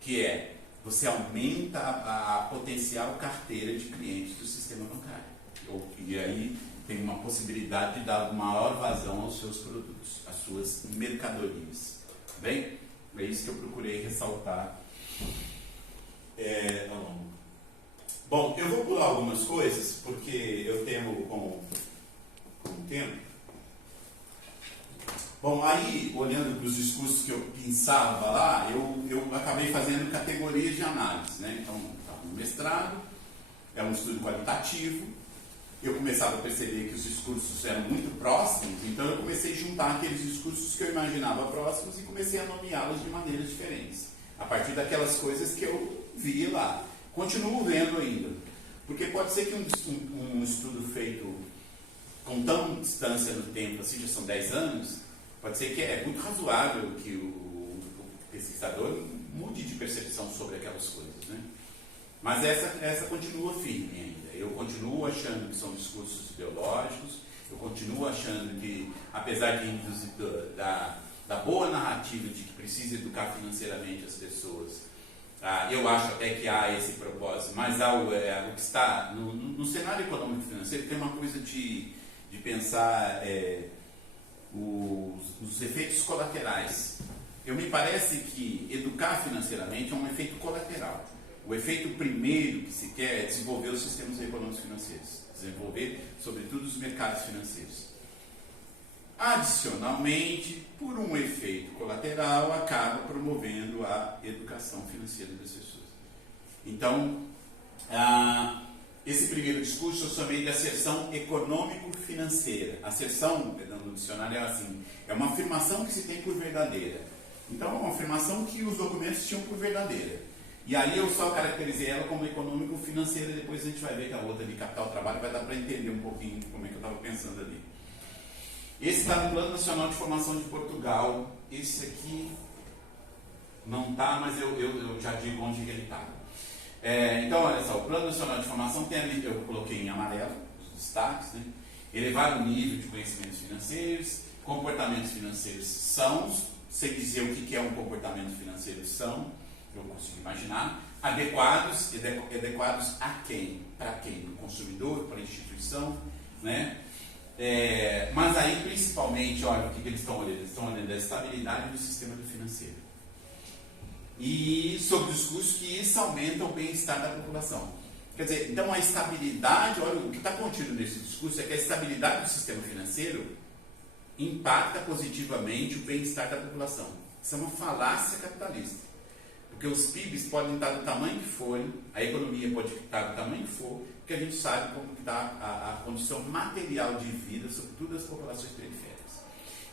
que é você aumenta a potencial carteira de clientes do sistema bancário. E aí tem uma possibilidade de dar maior vazão aos seus produtos, às suas mercadorias. Bem, é isso que eu procurei ressaltar ao longo. Bom, eu vou pular algumas coisas, porque eu temo com o tempo. Bom, aí, olhando para os discursos que eu pensava lá, eu acabei fazendo categorias de análise, né? Então, no mestrado, é um estudo qualitativo, eu começava a perceber que os discursos eram muito próximos, então eu comecei a juntar aqueles discursos que eu imaginava próximos e comecei a nomeá-los de maneiras diferentes, a partir daquelas coisas que eu via lá. Continuo vendo ainda, porque pode ser que um estudo feito com tão distância no tempo, assim, já são 10 anos, pode ser que é muito razoável que o pesquisador mude de percepção sobre aquelas coisas, né? Mas essa continua firme ainda. Eu continuo achando que são discursos ideológicos, eu continuo achando que, apesar da boa narrativa de que precisa educar financeiramente as pessoas, eu acho até que há esse propósito, mas o que está no cenário econômico e financeiro tem uma coisa de pensar os efeitos colaterais. Me parece que educar financeiramente é um efeito colateral. O efeito primeiro que se quer é desenvolver os sistemas econômicos e financeiros, desenvolver, sobretudo, os mercados financeiros. Adicionalmente, por um efeito colateral, acaba promovendo a educação financeira das pessoas. Então, esse primeiro discurso eu chamei de asserção econômico-financeira. Asserção, no dicionário, é assim, é uma afirmação que se tem por verdadeira. Então, é uma afirmação que os documentos tinham por verdadeira. E aí eu só caracterizei ela como econômico-financeira, e depois a gente vai ver que a outra de capital-trabalho vai dar para entender um pouquinho como é que eu estava pensando ali. Esse está no Plano Nacional de Formação de Portugal. Esse aqui não está, mas eu já digo onde ele está. Então, olha só, o Plano Nacional de Formação tem ali, eu coloquei em amarelo, os destaques, né? Elevar o nível de conhecimentos financeiros, comportamentos financeiros sãos, sei dizer o que é um comportamento financeiro são, eu consigo imaginar, adequados a quem? Para quem? Para o consumidor, para a instituição, né? Mas aí principalmente, olha, o que eles estão olhando? Eles estão olhando a estabilidade do sistema financeiro. E sobre os custos que isso aumenta o bem-estar da população. Quer dizer, então a estabilidade, olha, o que está contido nesse discurso é que a estabilidade do sistema financeiro impacta positivamente o bem-estar da população. Isso é uma falácia capitalista. Porque os PIBs podem estar do tamanho que forem, a economia pode estar do tamanho que for, porque a gente sabe como está a condição material de vida, sobretudo das populações periféricas.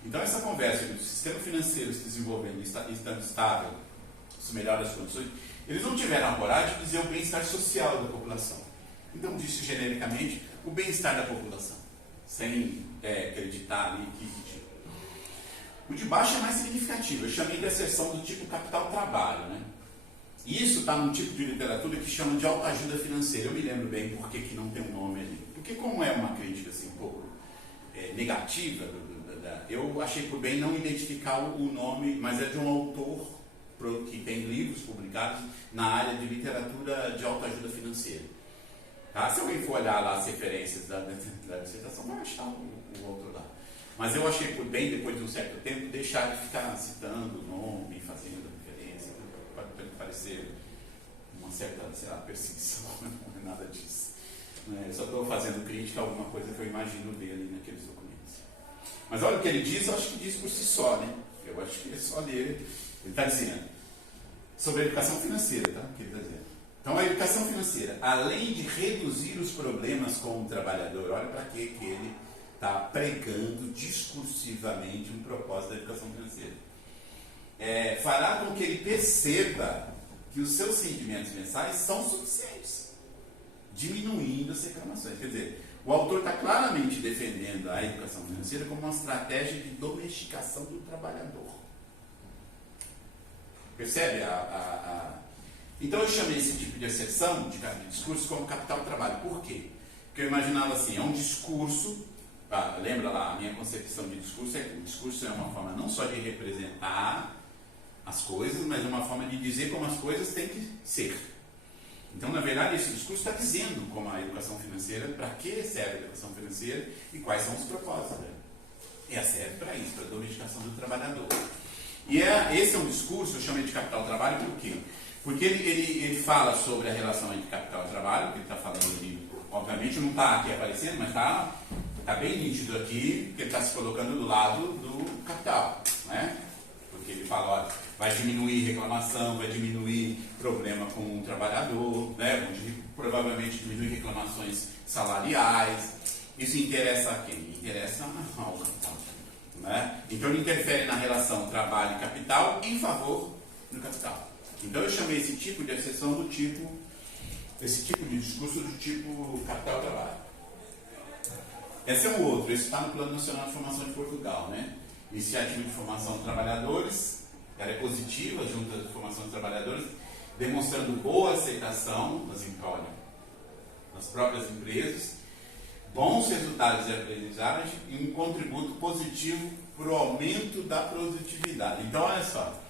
Então essa conversa do sistema financeiro se desenvolvendo e estando estável, isso melhora as condições, eles não tiveram a coragem de dizer o bem-estar social da população. Então disse genericamente o bem-estar da população, sem acreditar ali que tipo. O de baixo é mais significativo, eu chamei de asserção do tipo capital-trabalho, né? Isso está num tipo de literatura que chama de autoajuda financeira. Eu me lembro bem por que não tem um nome ali. Porque como é uma crítica assim, um pouco negativa, eu achei por bem não identificar o nome, mas é de um autor que tem livros publicados na área de literatura de autoajuda financeira. Tá? Se alguém for olhar lá as referências da dissertação, vai achar o autor lá. Mas eu achei por bem, depois de um certo tempo, deixar de ficar citando o nome, fazendo referência, pode parecer uma certa, sei lá, perseguição, não é nada disso. Eu só estou fazendo crítica a alguma coisa que eu imagino ver ali naqueles documentos. Mas olha o que ele diz, eu acho que diz por si só, né? Eu acho que é só ler. Ele está dizendo sobre a educação financeira, tá? O que ele está dizendo. Então, a educação financeira, além de reduzir os problemas com o trabalhador, olha para que ele está pregando discursivamente um propósito da educação financeira. Fará com que ele perceba que os seus rendimentos mensais são suficientes, diminuindo as reclamações. Quer dizer, o autor está claramente defendendo a educação financeira como uma estratégia de domesticação do trabalhador. Percebe? Então eu chamei esse tipo de asserção de discurso como capital-trabalho. Por quê? Porque eu imaginava assim, é um discurso. Lembra lá, a minha concepção de discurso é que o discurso é uma forma não só de representar as coisas, mas é uma forma de dizer como as coisas têm que ser. Então, na verdade, esse discurso está dizendo como a educação financeira, para que serve a educação financeira e quais são os propósitos. Ela serve para isso, para a domesticação do trabalhador. E esse é um discurso, eu chamei de capital-trabalho, por quê? Porque ele fala sobre a relação entre capital e trabalho, que ele está falando ali, obviamente não está aqui aparecendo, mas está bem nítido aqui, que ele está se colocando do lado do capital, né? Porque ele fala, olha, vai diminuir reclamação, vai diminuir problema com o trabalhador, né? Provavelmente diminuir reclamações salariais. Isso interessa a quem? Interessa ao capital, né? Então ele interfere na relação trabalho e capital em favor do capital. Então eu chamei esse tipo de asserção do tipo, esse tipo de discurso do tipo capital-trabalho. Esse é um outro, esse está no Plano Nacional de Formação de Portugal, né? Iniciativa de Formação de Trabalhadores, ela é positiva junto à formação de trabalhadores, demonstrando boa aceitação nas próprias empresas, bons resultados de aprendizagem e um contributo positivo para o aumento da produtividade. Então, olha só,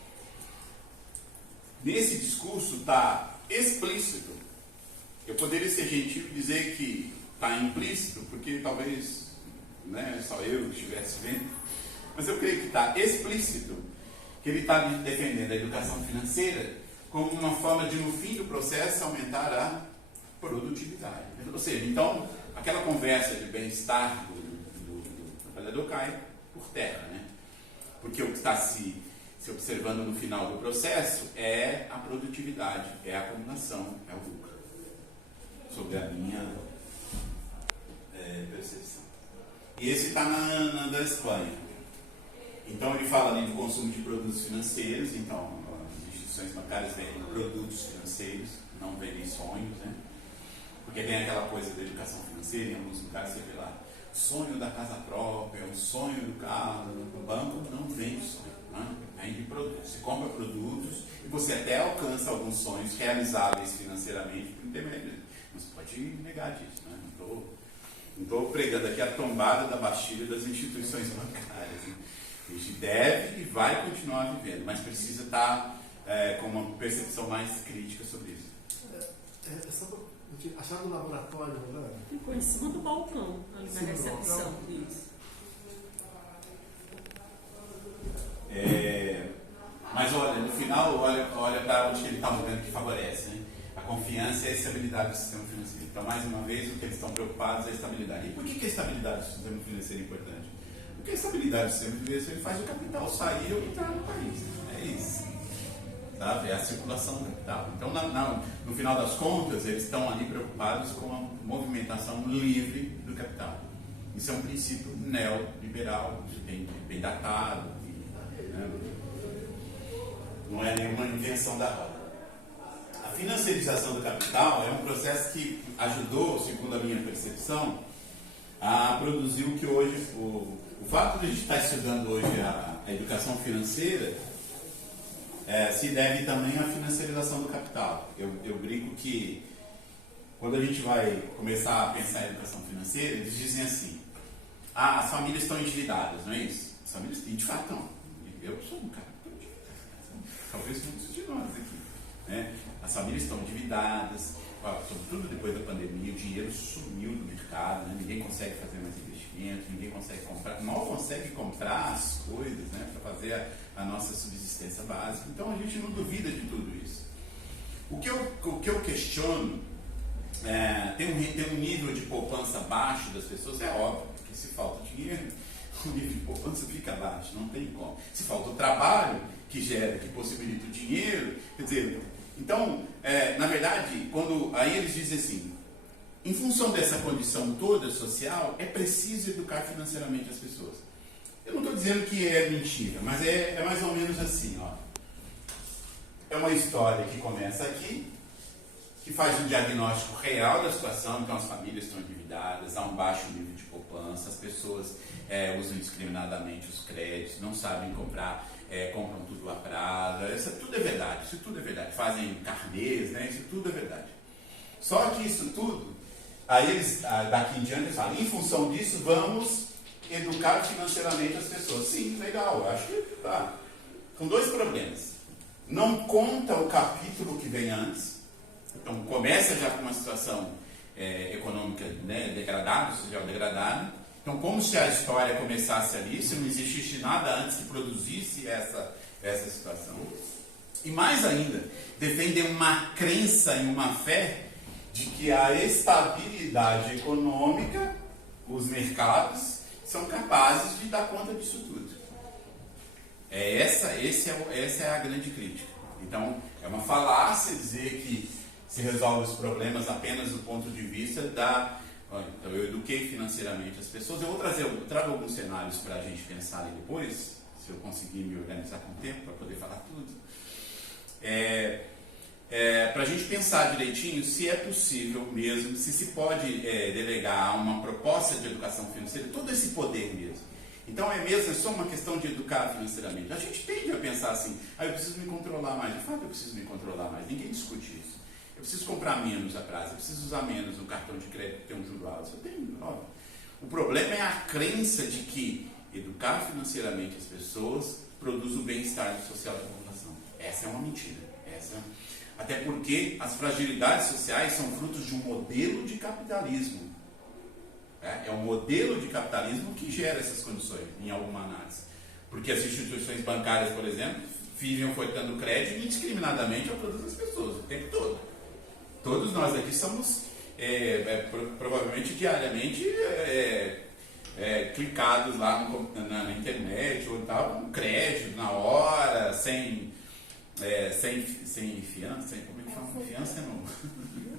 nesse discurso está explícito. Eu poderia ser gentil e dizer que está implícito, porque talvez só eu estivesse vendo, mas eu creio que está explícito que ele está defendendo a educação financeira como uma forma de, no fim do processo, aumentar a produtividade. Ou seja, então, aquela conversa de bem-estar do trabalhador cai por terra, né? Porque o que está se observando no final do processo é a produtividade, é a acumulação, é o lucro. Sobre a minha percepção. E esse está na da Espanha. Então ele fala ali do consumo de produtos financeiros, então as instituições bancárias vendem produtos financeiros, não vendem sonhos, né? Porque tem aquela coisa da educação financeira, em alguns lugares você vê lá, sonho da casa própria, o sonho do carro, o banco não vende sonho, né? Vende produtos. Você compra produtos e você até alcança alguns sonhos realizáveis financeiramente por intermédio. Não se pode negar disso, né? Não estou pregando aqui a tombada da Bastilha das instituições bancárias, né? A gente deve e vai continuar vivendo, mas precisa estar com uma percepção mais crítica sobre isso. É só a chave do laboratório, né? Ficou em cima do balcão, ali na recepção. Isso. Mas olha, no final, olha para onde ele está mudando que favorece, né? A confiança e a estabilidade do sistema financeiro. Então, mais uma vez, o que eles estão preocupados é a estabilidade. E por que a estabilidade do sistema financeiro é importante? Porque a estabilidade do sistema financeiro faz o capital sair ou entrar no país. É isso. Sabe? É a circulação do capital. Então, no final das contas, eles estão ali preocupados com a movimentação livre do capital. Isso é um princípio neoliberal, bem datado. Né? Não é nenhuma invenção da roda. A financiarização do capital é um processo que ajudou, segundo a minha percepção, a produzir o que hoje, o fato de a gente estar estudando hoje a educação financeira se deve também à financiarização do capital. Eu brinco que quando a gente vai começar a pensar em educação financeira, eles dizem assim, as famílias estão endividadas, não é isso? As famílias, e de fato estão. Eu sou um cara que estou endividado, talvez muitos de nós aqui. Né? As famílias estão endividadas, sobretudo depois da pandemia, o dinheiro sumiu do mercado, né? Ninguém consegue fazer mais investimentos, ninguém consegue comprar, mal consegue comprar as coisas, né? Para fazer a nossa subsistência básica. Então a gente não duvida de tudo isso. O que eu questiono tem um nível de poupança baixo das pessoas, é óbvio, porque se falta dinheiro, o nível de poupança fica baixo, não tem como. Se falta o trabalho que possibilita o dinheiro, quer dizer, então, na verdade, aí eles dizem assim, em função dessa condição toda social, é preciso educar financeiramente as pessoas. Eu não estou dizendo que é mentira, mas é mais ou menos assim, ó. É uma história que começa aqui, que faz um diagnóstico real da situação, então as famílias estão endividadas, há um baixo nível de poupança, as pessoas usam indiscriminadamente os créditos, não sabem comprar, compram tudo a prazo, isso tudo é verdade, fazem carnês, né? Isso tudo é verdade. Só que isso tudo, aí eles, daqui em diante, eles falam, em função disso, vamos educar financeiramente as pessoas. Sim, legal, eu acho que tá. Com dois problemas. Não conta o capítulo que vem antes, então começa já com uma situação econômica, né, degradada, social degradada. Então, como se a história começasse ali, se não existisse nada antes que produzisse essa situação. E mais ainda, defendem uma crença e uma fé de que a estabilidade econômica, os mercados, são capazes de dar conta disso tudo. Essa é a grande crítica. Então, é uma falácia dizer que se resolve os problemas apenas do ponto de vista então eu eduquei financeiramente as pessoas. Eu trago alguns cenários para a gente pensar ali depois, se eu conseguir me organizar com o tempo para poder falar tudo. Para a gente pensar direitinho se é possível mesmo, se pode delegar a uma proposta de educação financeira todo esse poder mesmo. Então é só uma questão de educar financeiramente. A gente tende a pensar assim, eu preciso me controlar mais. De fato, eu preciso me controlar mais. Ninguém discute isso. Eu preciso comprar menos a prazo, eu preciso usar menos o cartão de crédito que tem um juro alto. Eu tenho, óbvio. O problema é a crença de que educar financeiramente as pessoas produz o bem-estar social da população. Essa é uma mentira. Até porque as fragilidades sociais são frutos de um modelo de capitalismo. É um modelo de capitalismo que gera essas condições, em alguma análise. Porque as instituições bancárias, por exemplo, vivem ofertando crédito indiscriminadamente a todas as pessoas, o tempo todo. Todos nós aqui somos, provavelmente diariamente, clicados lá na internet ou tal, com crédito na hora, sem fiança, como é que chama? Fiança não.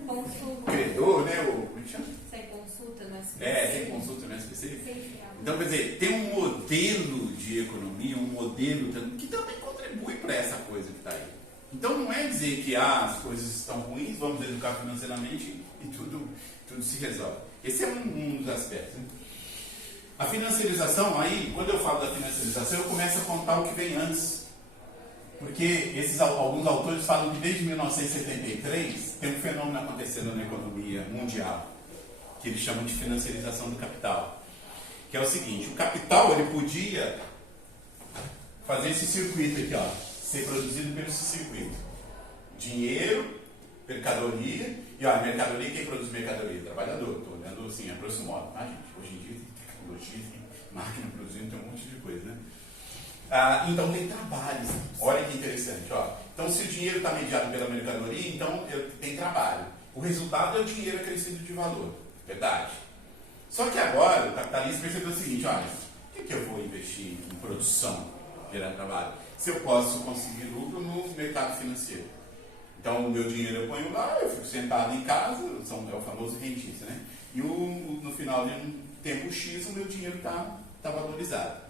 Consulta. Credor, né? Como é que chama? Sem consulta no SPC. Sem consulta no SPC. Então, quer dizer, tem um modelo de economia, um modelo que também contribui para essa coisa que está aí. Então, não é dizer que as coisas estão ruins, vamos educar financeiramente e tudo se resolve. Esse é um dos aspectos. Né? A financiarização, aí, quando eu falo da financiarização, eu começo a contar o que vem antes. Porque alguns autores falam que desde 1973 tem um fenômeno acontecendo na economia mundial, que eles chamam de financiarização do capital. Que é o seguinte, o capital ele podia fazer esse circuito aqui, ó, ser produzido pelo esse circuito. Dinheiro, mercadoria, e ó, mercadoria, quem produz mercadoria? Trabalhador. Estou olhando assim, a grosso modo. Ah, gente, hoje em dia tem tecnologia, tem máquina produzindo, tem um monte de coisa, né? Então tem trabalho. Olha que interessante, ó. Então se o dinheiro está mediado pela mercadoria, então tem trabalho. O resultado é o dinheiro acrescido de valor. Verdade. Só que agora o capitalismo percebeu o seguinte, olha, por que eu vou investir em produção, gerar trabalho, se eu posso conseguir lucro no mercado financeiro? Então o meu dinheiro eu ponho lá, eu fico sentado em casa, é o famoso rentista, né? E no final de um tempo X o meu dinheiro está valorizado.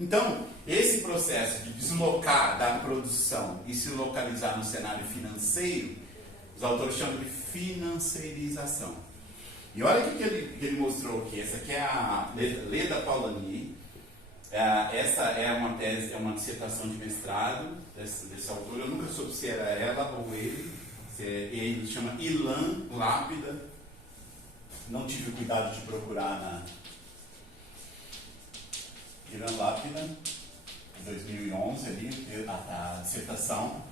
Então, esse processo de deslocar da produção e se localizar no cenário financeiro, os autores chamam de financeirização. E olha o que ele mostrou aqui. Essa aqui é a Leda Polanyi. Essa é uma tese, é uma dissertação de mestrado desse autor. Eu nunca soube se era ela ou ele. Ele chama Ilan Lápida. Não tive o cuidado de procurar na Ilan Lápida, 2011, ali, a dissertação.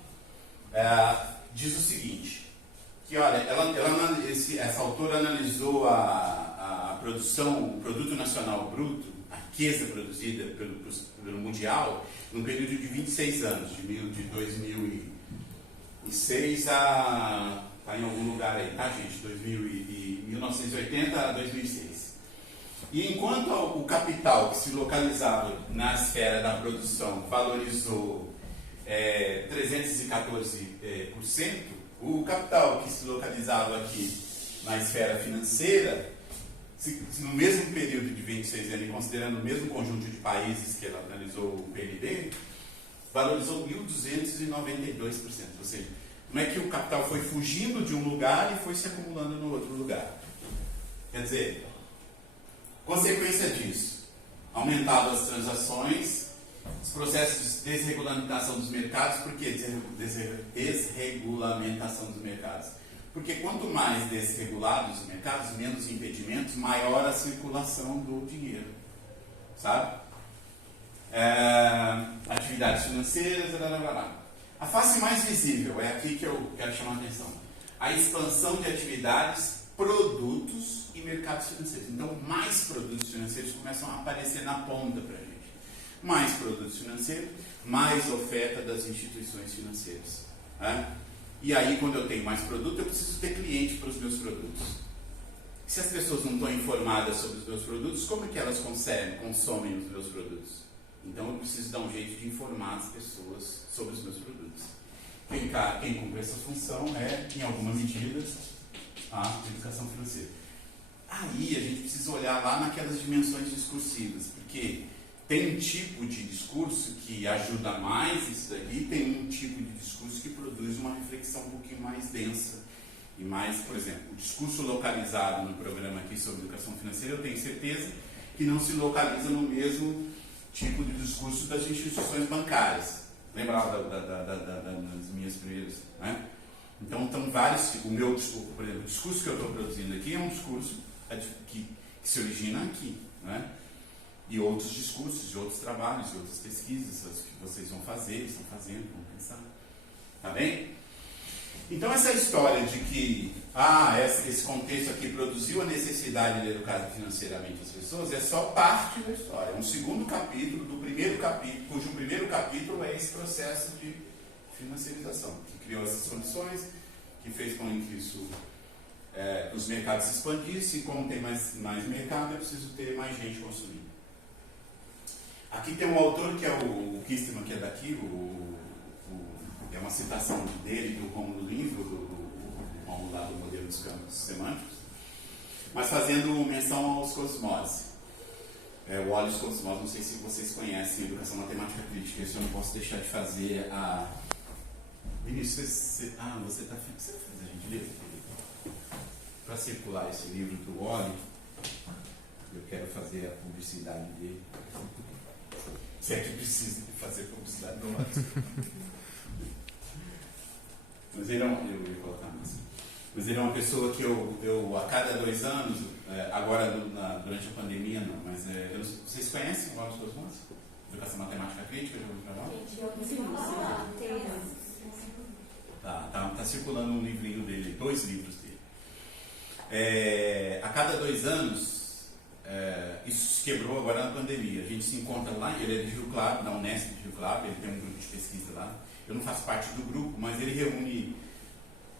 Diz o seguinte, que olha, essa autora analisou a produção, o produto nacional bruto, a riqueza produzida pelo mundial, num período de 26 anos, de 2006 a... está em algum lugar aí, tá, gente? 1980 a 2006. E enquanto o capital que se localizava na esfera da produção valorizou 314%, o capital que se localizava aqui na esfera financeira, no mesmo período de 26 anos, considerando o mesmo conjunto de países que ela analisou o PNB, valorizou 1.292%. Ou seja, como é que o capital foi fugindo de um lugar e foi se acumulando no outro lugar? Quer dizer, consequência disso, aumentavam as transações, os processos de desregulamentação dos mercados. Por que desregulamentação dos mercados? Porque quanto mais desregulados os mercados, menos impedimentos, maior a circulação do dinheiro. Sabe? Atividades financeiras, blá, blá, blá. A face mais visível é aqui que eu quero chamar a atenção. A expansão de atividades, produtos e mercados financeiros. Então, mais produtos financeiros começam a aparecer na ponta para a gente. Mais produtos financeiros, mais oferta das instituições financeiras. Né? E aí, quando eu tenho mais produto, eu preciso ter cliente para os meus produtos. Se as pessoas não estão informadas sobre os meus produtos, como é que elas consomem os meus produtos? Então, eu preciso dar um jeito de informar as pessoas sobre os meus produtos. Quem cumpre essa função é, em alguma medida, a educação financeira. Aí, a gente precisa olhar lá naquelas dimensões discursivas, porque tem um tipo de discurso que ajuda mais isso daqui, tem um tipo de discurso que produz uma reflexão um pouquinho mais densa e mais, por exemplo, o discurso localizado no programa aqui sobre educação financeira, eu tenho certeza que não se localiza no mesmo tipo de discurso das instituições bancárias. Lembrava das minhas primeiras, né? Então, vários, o meu discurso, por exemplo, o discurso que eu estou produzindo aqui é um discurso que se origina aqui, né? E outros discursos, de outros trabalhos, de outras pesquisas que vocês vão fazer, estão fazendo, vão pensar. Tá bem? Então, essa história de que esse contexto aqui produziu a necessidade de educar financeiramente as pessoas é só parte da história. É um segundo capítulo do primeiro capítulo, cujo primeiro capítulo é esse processo de financiarização, que criou essas condições, que fez com que os mercados se expandissem, e como tem mais mercado, é preciso ter mais gente consumindo. Aqui tem um autor que é o Kisterman, que é daqui, é uma citação dele do Rômulo Livro, do Rômulo lá do modelo dos campos semânticos, mas fazendo menção aos cosmoses. O Olhos Cosmoses, não sei se vocês conhecem, Educação Matemática Crítica, isso eu não posso deixar de fazer a... Vinícius, você está afim? Você vai fazer a gentileza? Para circular esse livro do Oli, eu quero fazer a publicidade dele. Se é que precisa fazer publicidade do Oli. Mas ele é uma pessoa que eu a cada 2 anos, agora durante a pandemia não, mas vocês conhecem o Olhos Cosmoses? Educação Matemática Crítica, já ouviu falar? Tá circulando um livrinho dele, 2 livros dele. A cada 2 anos, isso se quebrou agora na pandemia. A gente se encontra lá, ele é de Rio Claro, da Unesp de Rio Claro, ele tem um grupo de pesquisa lá. Eu não faço parte do grupo, mas ele reúne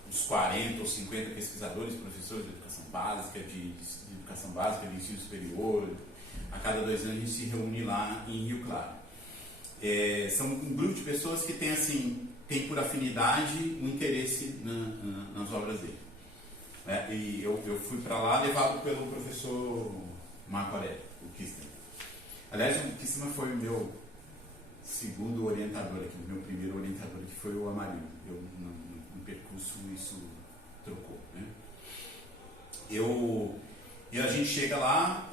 uns 40 ou 50 pesquisadores, professores de educação básica, de educação básica, de ensino superior. A cada 2 anos a gente se reúne lá em Rio Claro. São um grupo de pessoas que tem, assim, tem por afinidade um interesse nas obras dele. E eu fui para lá levado pelo professor Marco Aurélio, o Kistler. Aliás, o Kistler foi o meu segundo orientador aqui, o meu primeiro orientador, que foi o Amarildo. No percurso isso trocou. Né? E a gente chega lá,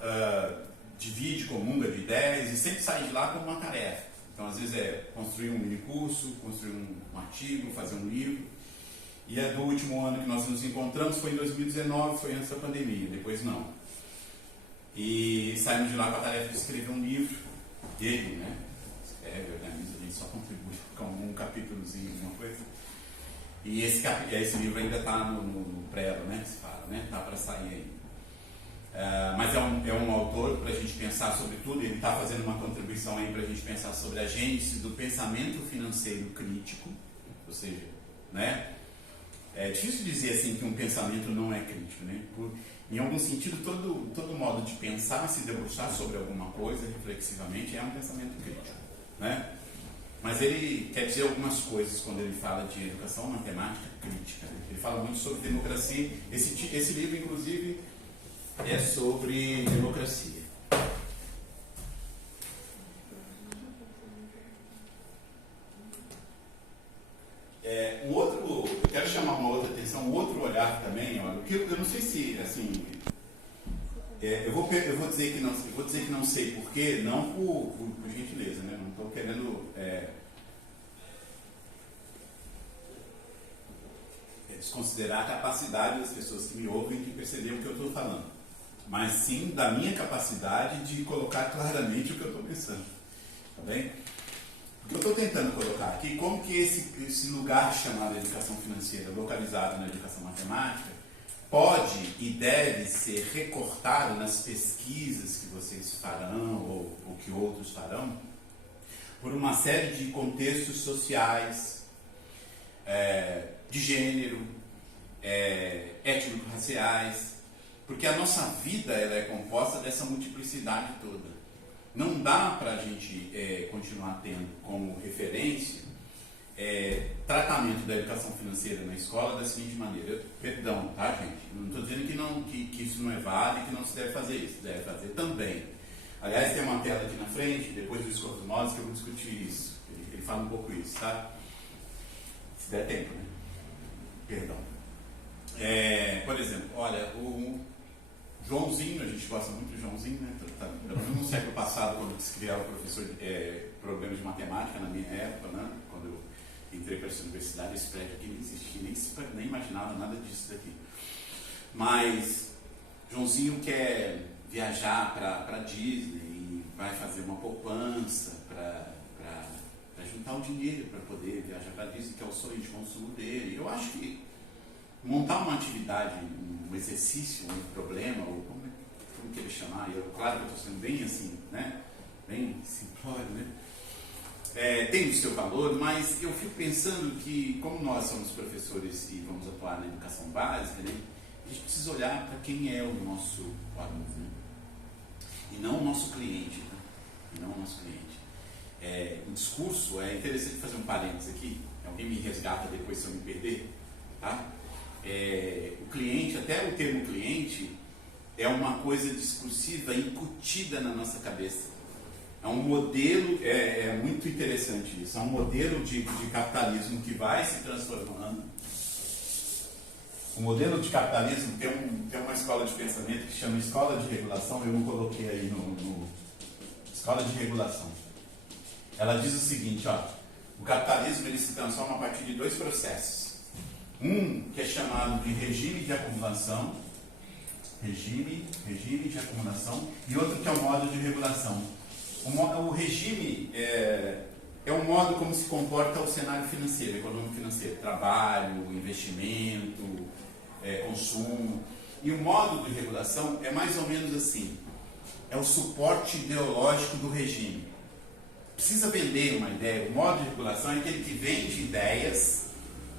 divide, comunga de ideias e sempre sai de lá com uma tarefa. Então, às vezes é construir um mini curso, construir um artigo, fazer um livro. E do último ano que nós nos encontramos foi em 2019, foi antes da pandemia, depois não. E saímos de lá com a tarefa de escrever um livro. Ele, né? Escreve, organiza, a gente só contribui com um capítulozinho, alguma coisa. E esse livro ainda está no prelo, né? Que se fala, né? Está para sair ainda. Mas é um autor para a gente pensar sobre tudo. Ele está fazendo uma contribuição aí para a gente pensar sobre a gênese do pensamento financeiro crítico, ou seja, né? É difícil dizer assim que um pensamento não é crítico, né? Em algum sentido, todo modo de pensar, se debruçar sobre alguma coisa reflexivamente é um pensamento crítico, né? Mas ele quer dizer algumas coisas quando ele fala de educação matemática crítica. Né? Ele fala muito sobre democracia. Esse livro, inclusive, é sobre democracia. Eu quero chamar uma outra atenção, um outro olhar também, olha, que eu não sei se, assim, eu vou dizer que não sei porquê, não por gentileza, né? Não estou querendo desconsiderar a capacidade das pessoas que me ouvem de perceber o que eu estou falando, mas sim da minha capacidade de colocar claramente o que eu estou pensando, tá bem? O que eu estou tentando colocar aqui, como que esse lugar chamado educação financeira, localizado na educação matemática, pode e deve ser recortado nas pesquisas que vocês farão ou que outros farão, por uma série de contextos sociais, de gênero, étnico-raciais, porque a nossa vida ela é composta dessa multiplicidade toda. Não dá para a gente continuar tendo como referência tratamento da educação financeira na escola da seguinte maneira. Perdão, tá, gente? Não estou dizendo que isso não é válido e que não se deve fazer isso. Deve fazer também. Aliás, tem uma tela aqui na frente, depois do Escopo dos Modos, que eu vou discutir isso. Ele fala um pouco isso, tá? Se der tempo, né? Perdão. Por exemplo, olha, o Joãozinho, a gente gosta muito do Joãozinho, né? No século passado, quando se criava o professor programas de matemática, na minha época, né? Quando eu entrei para essa universidade, esse prédio aqui nem existia, nem imaginava nada disso daqui. Mas Joãozinho quer viajar para Disney e vai fazer uma poupança para juntar o dinheiro para poder viajar para Disney, que é o sonho de consumo dele. Eu acho que montar uma atividade, um exercício, um problema, ou como que ele chamar, claro que eu estou sendo bem assim, né? Bem simplório, né? Tem o seu valor, mas eu fico pensando que, como nós somos professores e vamos atuar na educação básica, né? A gente precisa olhar para quem é o nosso aluno, né? E não o nosso cliente, né? E não o nosso cliente. O discurso, é interessante fazer um parênteses aqui, alguém me resgata depois se eu me perder, tá? O cliente, até o termo cliente, é uma coisa discursiva incutida na nossa cabeça. É um modelo, é muito interessante isso, é um modelo de capitalismo que vai se transformando. O modelo de capitalismo tem uma escola de pensamento que chama Escola de Regulação, eu não coloquei aí no Escola de Regulação. Ela diz o seguinte, ó, o capitalismo ele se transforma a partir de 2 processos. Um que é chamado de regime de acumulação, regime de acumulação, e outro que é o modo de regulação. O regime é é o modo como se comporta o cenário financeiro, econômico financeiro, trabalho, investimento, consumo. E o modo de regulação é mais ou menos assim, é o suporte ideológico do regime. Precisa vender uma ideia, o modo de regulação é aquele que vende ideias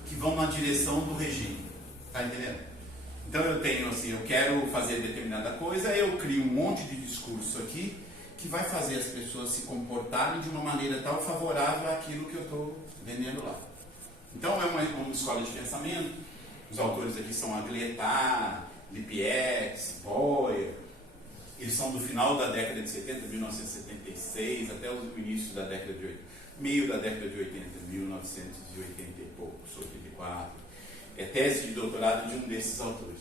que vão na direção do regime. Está entendendo? Então eu tenho assim, eu quero fazer determinada coisa, eu crio um monte de discurso aqui que vai fazer as pessoas se comportarem de uma maneira tal favorável àquilo que eu estou vendendo lá. Então é uma escola de pensamento. Os autores aqui são Agliettar, Lipiex, Boyer. Eles são do final da década de 70, 1976, até o início da década de 80, meio da década de 80, 1980 e poucos, 84. É tese de doutorado de um desses autores.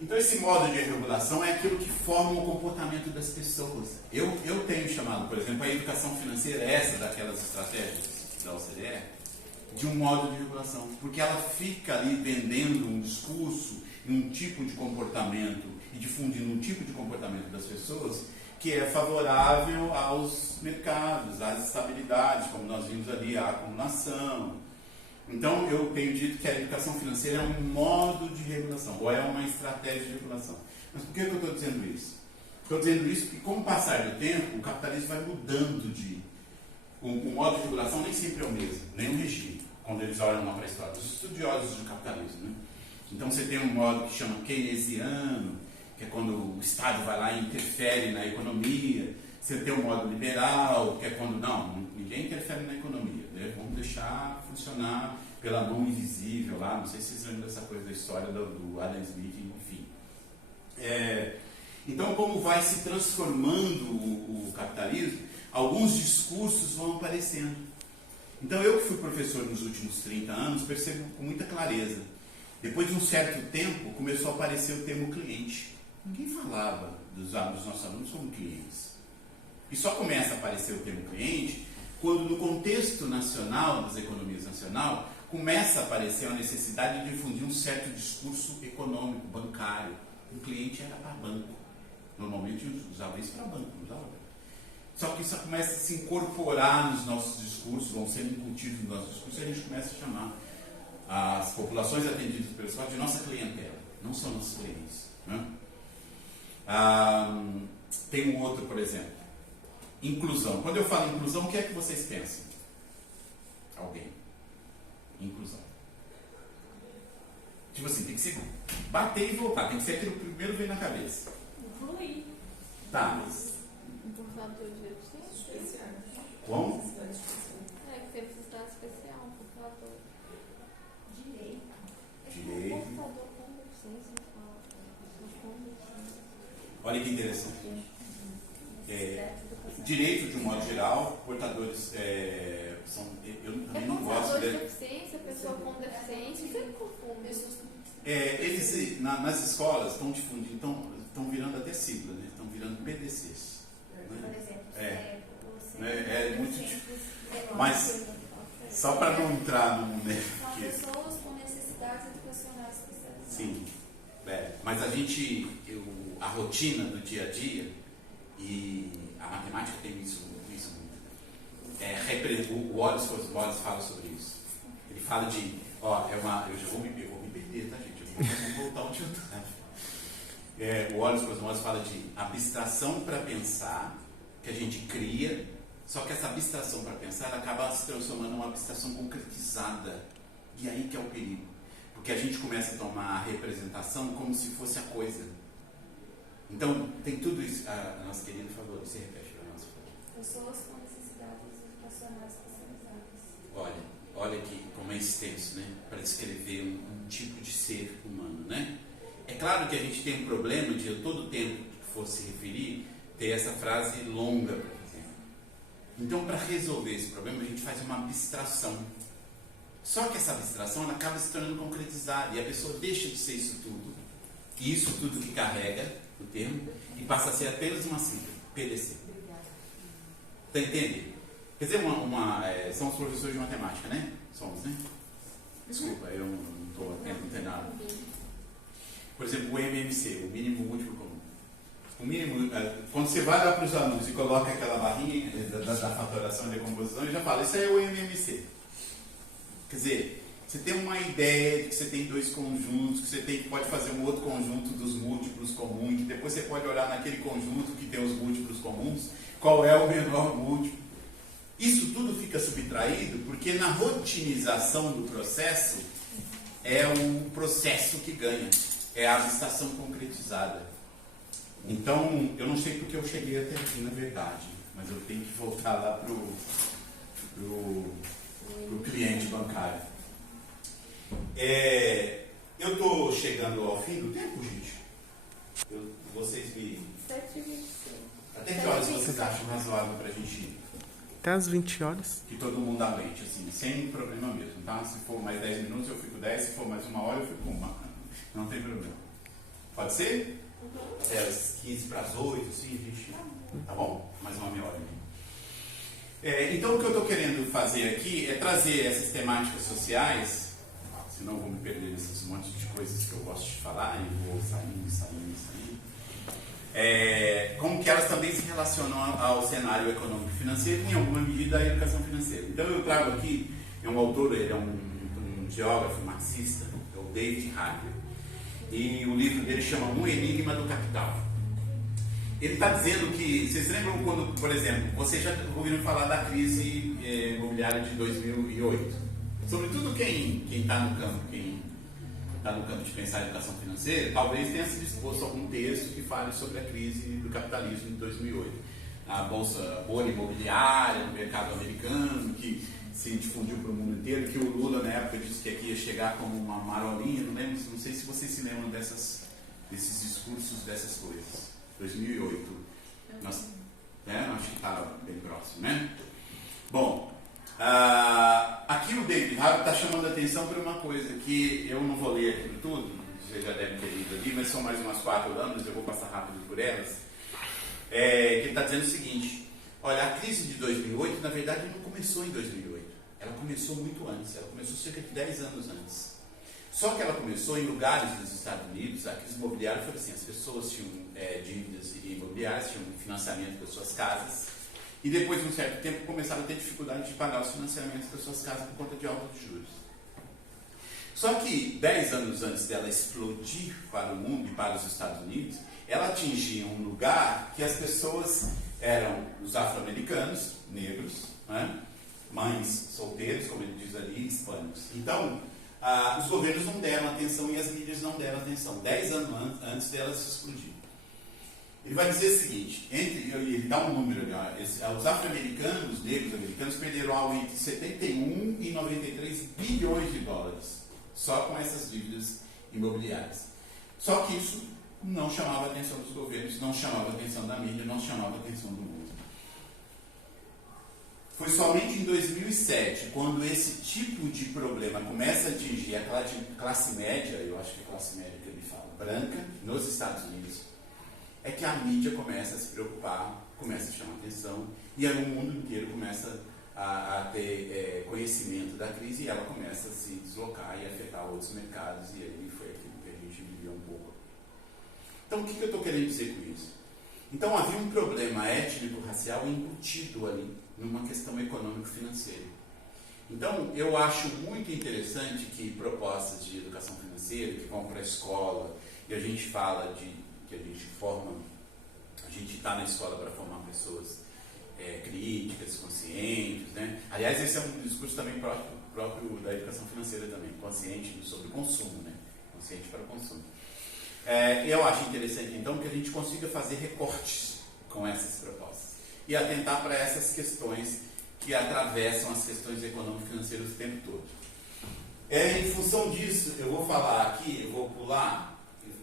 Então esse modo de regulação é aquilo que forma o comportamento das pessoas. Eu tenho chamado, por exemplo, a educação financeira, essa daquelas estratégias da OCDE, de um modo de regulação, porque ela fica ali vendendo um discurso e um tipo de comportamento e difundindo um tipo de comportamento das pessoas que é favorável aos mercados, às estabilidades, como nós vimos ali, à acumulação. Então, eu tenho dito que a educação financeira é um modo de regulação, ou é uma estratégia de regulação. Mas por que eu estou dizendo isso? Estou dizendo isso porque, com o passar do tempo, o capitalismo vai mudando de... O modo de regulação nem sempre é o mesmo, nem o regime, quando eles olham lá para a história. Os estudiosos do capitalismo, né? Então, você tem um modo que chama keynesiano, que é quando o Estado vai lá e interfere na economia. Você tem um modo liberal, que é quando, não, ninguém interfere na economia, né? Vamos deixar funcionar pela mão invisível lá, não sei se vocês lembram dessa coisa da história do Adam Smith, enfim. Então, como vai se transformando o capitalismo, alguns discursos vão aparecendo. Então, eu que fui professor nos últimos 30 anos, percebo com muita clareza. Depois de um certo tempo, começou a aparecer o termo cliente. Ninguém falava dos nossos alunos como clientes. E só começa a aparecer o termo cliente quando, no contexto nacional, das economias nacionais, começa a aparecer a necessidade de difundir um certo discurso econômico, bancário. O cliente era para banco. Normalmente usava isso para banco, não usava. Só que isso começa a se incorporar nos nossos discursos, vão sendo incutidos nos nossos discursos, e a gente começa a chamar as populações atendidas pelo Estado de nossa clientela, não são nossos clientes. Né? Tem um outro, por exemplo, inclusão. Quando eu falo inclusão, o que é que vocês pensam? Alguém? Inclusão. Tipo assim, tem que ser bater e voltar, tem que ser aquilo que primeiro vem na cabeça. Incluir. Tá, mas... Portador de deficiência? Como? É, que tem necessidade especial, um portador. Direito. Um portador com deficiência, com deficiência. Olha que interessante. Direito, de um modo geral, portadores são... Eu também não gosto de deficiência, pessoa com deficiência, sempre confunde. Eles, nas escolas, estão difundindo, estão virando até sigla, né? Estão virando PDCs. Por exemplo, é muito... Mas, só para não entrar num... São pessoas com necessidades educacionais especializadas. Sim. Mas a rotina do dia a dia, e a matemática tem isso muito. O Wallace fala sobre isso. Ele fala de... eu já vou me perder, tá, gente? Eu vou voltar onde eu estava. O Wallace fala de abstração para pensar, que a gente cria, só que essa abstração para pensar acaba se transformando numa abstração concretizada. E aí que é o perigo. Porque a gente começa a tomar a representação como se fosse a coisa. Então, tem tudo isso. A nossa querida falou, você repete para nós. Pessoas com necessidades educacionais especializadas. Olha que como é extenso, né? Para descrever um tipo de ser humano, né? É claro que a gente tem um problema de todo tempo que for se referir, ter essa frase longa, por exemplo. Então, para resolver esse problema, a gente faz uma abstração. Só que essa abstração ela acaba se tornando concretizada e a pessoa deixa de ser isso tudo, e isso tudo que carrega o termo, e passa a ser apenas uma sigla, PDC. Está entendendo? Quer dizer, são os professores de matemática, né? Somos, né? Desculpa, eu não estou atento, não tem nada. Por exemplo, o MMC, o mínimo múltiplo comum. O mínimo, quando você vai lá para os alunos e coloca aquela barrinha da fatoração e decomposição, ele já fala, isso aí é o MMC. Quer dizer, você tem uma ideia de que você tem dois conjuntos, que você pode fazer um outro conjunto dos múltiplos comuns, que depois você pode olhar naquele conjunto que tem os múltiplos comuns, qual é o menor múltiplo. Isso tudo fica subtraído porque na rotinização do processo é o processo que ganha, é a abstração concretizada. Então, eu não sei porque eu cheguei até aqui, na verdade, mas eu tenho que voltar lá pro cliente bancário. Eu estou chegando ao fim do tempo, gente. Vocês me... 7h25. Até que horas vocês acham razoável para a gente ir? Até às 20 horas. Que todo mundo aguente, assim, sem problema mesmo, tá? Se for mais 10 minutos, eu fico 10. Se for mais 1 hora, eu fico 1. Não tem problema. Pode ser? Até às 15 para as 8, assim, a gente... Tá bom? Mais uma meia hora. Então, o que eu estou querendo fazer aqui é trazer essas temáticas sociais, senão eu vou me perder nesses montes de coisas que eu gosto de falar, e vou saindo. Como que elas também se relacionam ao cenário econômico e financeiro, em alguma medida, à educação financeira. Então, eu trago aqui, é um autor, ele é um geógrafo marxista, é o David Harvey, e o livro dele chama Um Enigma do Capital. Ele está dizendo que, vocês lembram quando, por exemplo, vocês já ouviram falar da crise imobiliária de 2008? Sobretudo quem está no campo, de pensar em educação financeira, talvez tenha se disposto a algum texto que fale sobre a crise do capitalismo de 2008. A bolha imobiliária no mercado americano, que se difundiu para o mundo inteiro, que o Lula na época disse que aqui ia chegar como uma marolinha, não sei se vocês se lembram desses discursos, dessas coisas. 2008. Acho que está bem próximo, né? Bom, aqui o David Harvey está chamando a atenção por uma coisa que eu não vou ler aqui tudo, vocês já devem ter lido ali, mas são mais umas 4 lâminas, eu vou passar rápido por elas. Que ele está dizendo o seguinte: olha, a crise de 2008, na verdade, não começou em 2008. Ela começou muito antes, ela começou cerca de 10 anos antes. Só que ela começou em lugares dos Estados Unidos, a crise imobiliária foi assim, as pessoas tinham dívidas imobiliárias, tinham financiamento das suas casas, e depois de um certo tempo começaram a ter dificuldade de pagar os financiamentos das suas casas por conta de alta de juros. Só que 10 anos antes dela explodir para o mundo e para os Estados Unidos, ela atingia um lugar que as pessoas eram os afro-americanos, negros, né? Mães solteiros, como ele diz ali, hispânicos. Então, os governos não deram atenção e as mídias não deram atenção, 10 anos antes dela se explodir. Ele vai dizer o seguinte, ele dá um número, os afro-americanos, os negros americanos, perderam algo entre 71 e 93 bilhões de dólares, só com essas dívidas imobiliárias. Só que isso não chamava a atenção dos governos, não chamava a atenção da mídia, não chamava a atenção do mundo. Foi somente em 2007, quando esse tipo de problema começa a atingir a classe média, eu acho que é a classe média que ele fala, branca, nos Estados Unidos, é que a mídia começa a se preocupar, começa a chamar atenção, e aí o mundo inteiro começa a ter conhecimento da crise, e ela começa a se deslocar e afetar outros mercados, e aí foi aquilo que a gente viveu um pouco. Então, o que eu estou querendo dizer com isso? Então, havia um problema étnico-racial embutido ali, numa questão econômico-financeira. Então, eu acho muito interessante que propostas de educação financeira, que vão para a escola, e a gente fala que a gente está na escola para formar pessoas críticas, conscientes, né? Aliás, esse é um discurso também próprio da educação financeira também, consciente sobre o consumo, né? Consciente para o consumo. Eu acho interessante, então, que a gente consiga fazer recortes com essas propostas e atentar para essas questões que atravessam as questões econômico-financeiras o tempo todo. Em função disso, eu vou falar aqui, eu vou pular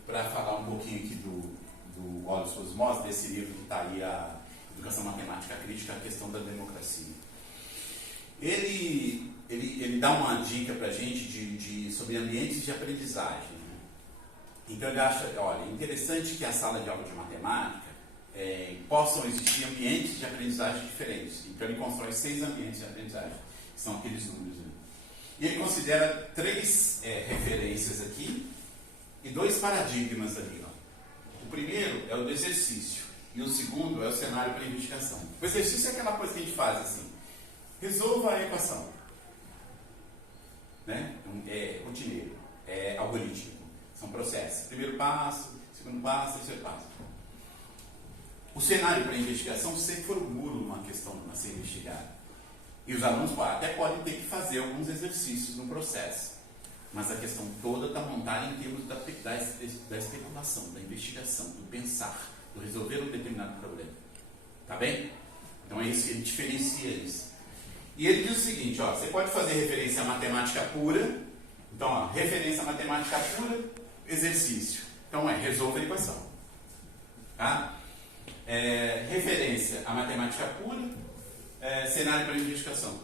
para falar um pouquinho aqui do Olhos Cosmos, desse livro que está aí, a Educação Matemática Crítica, a questão da democracia. Ele dá uma dica para a gente sobre ambientes de aprendizagem. Né? Então ele acha, olha, interessante que a sala de aula de matemática possam existir ambientes de aprendizagem diferentes. Então ele constrói 6 ambientes de aprendizagem, que são aqueles números. Né? E ele considera 3 referências aqui e 2 paradigmas ali. Ó. O primeiro é o do exercício e o segundo é o cenário para investigação. O exercício é aquela coisa que a gente faz assim: resolva a equação, né? É rotineiro, é algorítmico, são processos. Primeiro passo, segundo passo, terceiro passo. O cenário para investigação, você formula uma questão a ser investigada. E os alunos até podem ter que fazer alguns exercícios no processo. Mas a questão toda está montada em termos da especulação, da investigação, do pensar, do resolver um determinado problema. Tá bem? Então é isso que ele diferencia isso. E ele diz o seguinte, ó, você pode fazer referência à matemática pura. Então, ó, referência à matemática pura, exercício. Então resolva a equação. Tá? Referência à matemática pura, cenário para investigação.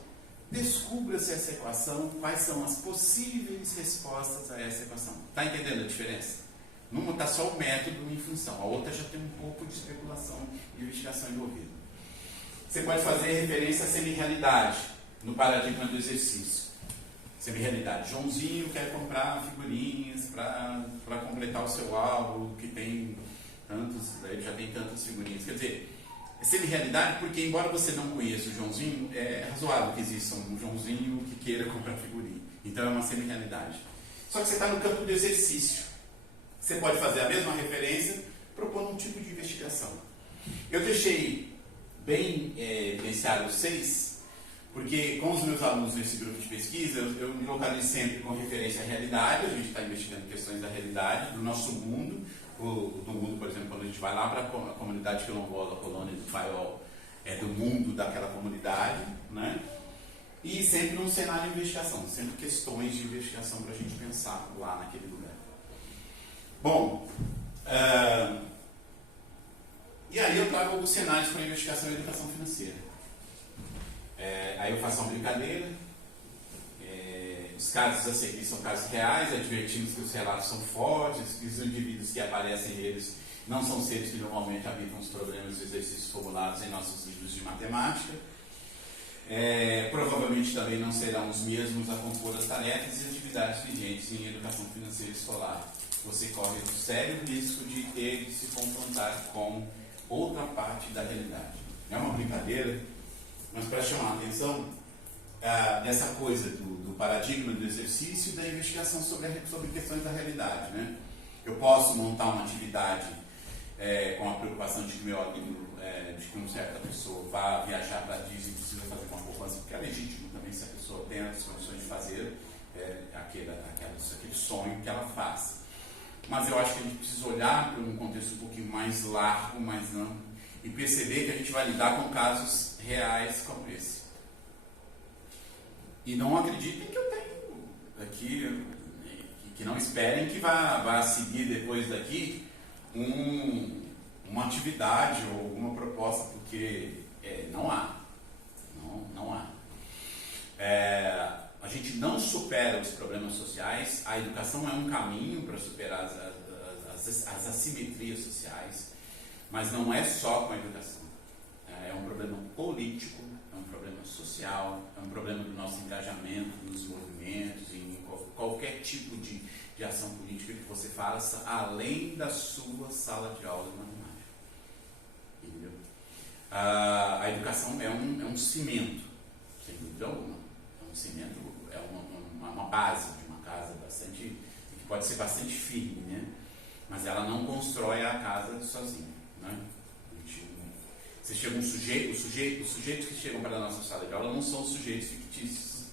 Descubra-se essa equação, quais são as possíveis respostas a essa equação. Está entendendo a diferença? Numa está só o método em função, a outra já tem um pouco de especulação e investigação envolvida. Você pode fazer referência à semi-realidade, no paradigma do exercício. Semi-realidade. Joãozinho quer comprar figurinhas para completar o seu álbum, que tem ele já tem tantas figurinhas. Quer dizer, é semi-realidade porque, embora você não conheça o Joãozinho, é razoável que exista um Joãozinho que queira comprar figurinha. Então é uma semi-realidade. Só que você está no campo do exercício. Você pode fazer a mesma referência propondo um tipo de investigação. Eu deixei bem evidenciado os 6, porque com os meus alunos nesse grupo de pesquisa, eu me localizo sempre com referência à realidade. A gente está investigando questões da realidade, do nosso mundo. Do mundo, por exemplo, quando a gente vai lá para a comunidade quilombola, a colônia do Paiol, é do mundo daquela comunidade, né? E sempre num cenário de investigação, sempre questões de investigação para a gente pensar lá naquele lugar. Bom, e aí eu trago alguns cenários para investigação e educação financeira. Aí eu faço uma brincadeira. Os casos a seguir são casos reais, advertimos que os relatos são fortes, que os indivíduos que aparecem neles não são seres que normalmente habitam os problemas e exercícios formulados em nossos livros de matemática. Provavelmente também não serão os mesmos a compor as tarefas e atividades vigentes em educação financeira escolar. Você corre o sério risco de ter de se confrontar com outra parte da realidade. É uma brincadeira, mas para chamar a atenção dessa coisa do paradigma do exercício e da investigação sobre questões da realidade, né? Eu posso montar uma atividade com a preocupação de que meu aluno, de que uma certa pessoa vá viajar para Disney e precisa fazer uma poupança, porque é legítimo também se a pessoa tem as condições de fazer aquele sonho que ela faz. Mas eu acho que a gente precisa olhar para um contexto um pouquinho mais largo, mais amplo, e perceber que a gente vai lidar com casos reais como esse. E não acreditem que eu tenho aqui, que não esperem que vá seguir depois daqui uma atividade ou alguma proposta, porque não há. Não há. A gente não supera os problemas sociais, a educação é um caminho para superar as assimetrias sociais, mas não é só com a educação. É um problema político, é um problema social, é um problema do nosso engajamento nos movimentos, em qualquer tipo de ação política que você faça, além da sua sala de aula de matemática. Entendeu? A educação é um cimento, sem dúvida alguma. É um cimento, é uma base de uma casa que pode ser bastante firme, né? Mas ela não constrói a casa sozinha, né? Você chega os sujeitos que chegam para a nossa sala de aula não são sujeitos fictícios,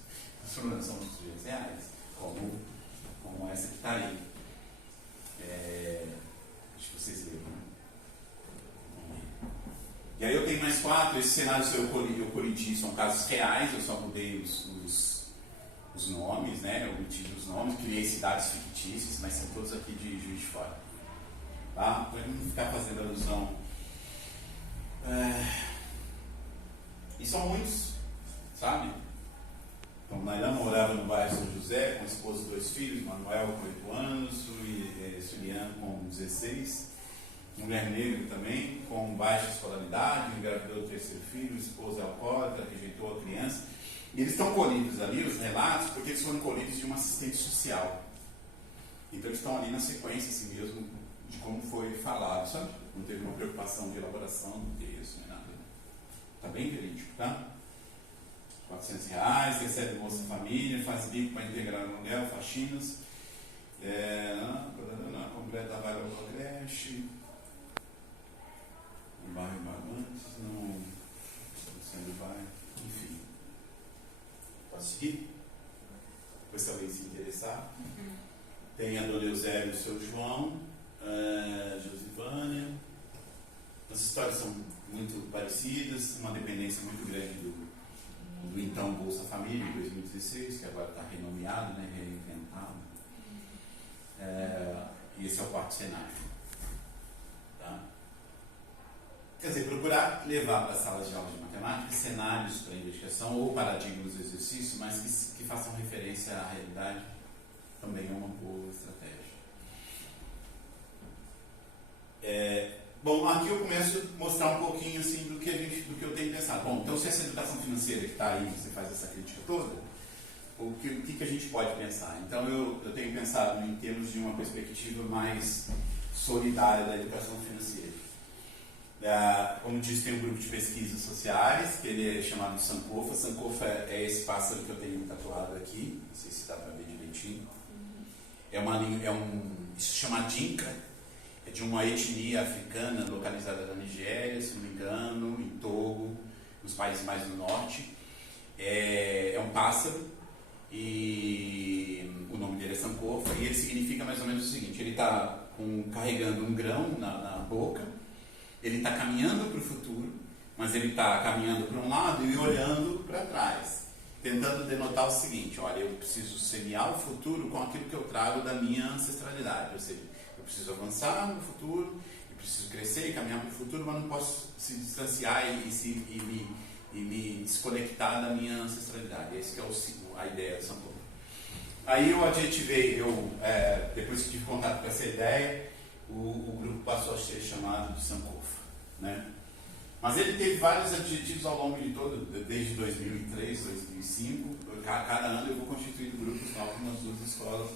são os sujeitos reais, como essa que está aí. Acho que vocês leram, né? E aí eu tenho mais 4, esses cenários eu corrigi, são casos reais, eu só mudei os nomes, né? Eu omiti os nomes, criei cidades fictícias, mas são todos aqui de Juiz de Fora. Tá? Para não ficar fazendo alusão. E são muitos, sabe? Então, Nailã morava no bairro São José, com a esposa e 2 filhos, Manuel com 8 anos, Suliano com 16, mulher negra também, com baixa escolaridade, engravidou o 3º filho, esposa alcoólatra, rejeitou a criança. E eles estão colhidos ali, os relatos, porque eles foram colhidos de uma assistente social. Então eles estão ali na sequência, assim mesmo, de como foi falado, sabe? Não teve uma preocupação de elaboração do texto, nem nada. Está bem verídico, tá? R$400, recebe Bolsa Família, faz bico para integrar o aluguel, faxinas, completa a vaga para creche, no bairro Barbantes, não sendo bairro, enfim. Posso seguir? Depois se alguém se interessar. Tem a Dona Eusébio e o seu João, Josivânia. As histórias são muito parecidas, uma dependência muito grande do então Bolsa Família, em 2016, que agora está renomeado, né, reinventado. E esse é o quarto cenário. Tá? Quer dizer, procurar levar para as salas de aula de matemática cenários para investigação ou paradigmas do exercício, mas que façam referência à realidade, também é uma boa estratégia. Bom, aqui eu começo a mostrar um pouquinho assim, do que eu tenho pensado. Bom, então se essa educação financeira que está aí, você faz essa crítica toda, o que a gente pode pensar? Então eu tenho pensado em termos de uma perspectiva mais solidária da educação financeira. Como disse, tem um grupo de pesquisas sociais, que ele é chamado de Sankofa. Sankofa é esse pássaro que eu tenho tatuado aqui, não sei se dá para ver direitinho. Isso se chama Dinka, é de uma etnia africana localizada na Nigéria, se não me engano, em Togo, nos países mais do norte. É um pássaro e o nome dele é Sankofa, e ele significa mais ou menos o seguinte: ele está carregando um grão na boca, ele está caminhando para o futuro, mas ele está caminhando para um lado e olhando para trás, tentando denotar o seguinte: olha, eu preciso semear o futuro com aquilo que eu trago da minha ancestralidade, ou seja, eu preciso avançar no futuro, eu preciso crescer e caminhar para o futuro, mas não posso se distanciar e me desconectar da minha ancestralidade. Esse que é a ideia de São Paulo. Aí eu adjetivei, depois que tive contato com essa ideia, o grupo passou a ser chamado de Sankofa, né? Mas ele teve vários adjetivos ao longo de todo, desde 2003, 2005. Cada ano eu vou constituindo grupos com algumas duas escolas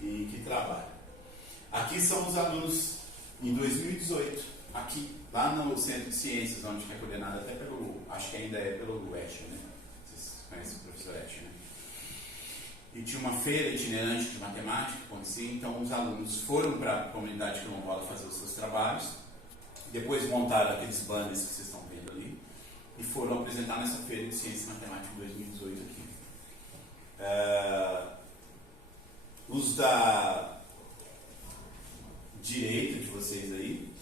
e que trabalham. Aqui são os alunos em 2018, aqui, lá no Centro de Ciências, onde é coordenado até acho que ainda é pelo Etcher, né? Vocês conhecem o professor Etcher, né? E tinha uma feira itinerante de matemática que acontecia, então os alunos foram para a comunidade quilombola fazer os seus trabalhos, depois montaram aqueles banners que vocês estão vendo ali, e foram apresentar nessa feira de ciência e matemática em 2018 aqui. Os da direita de vocês aí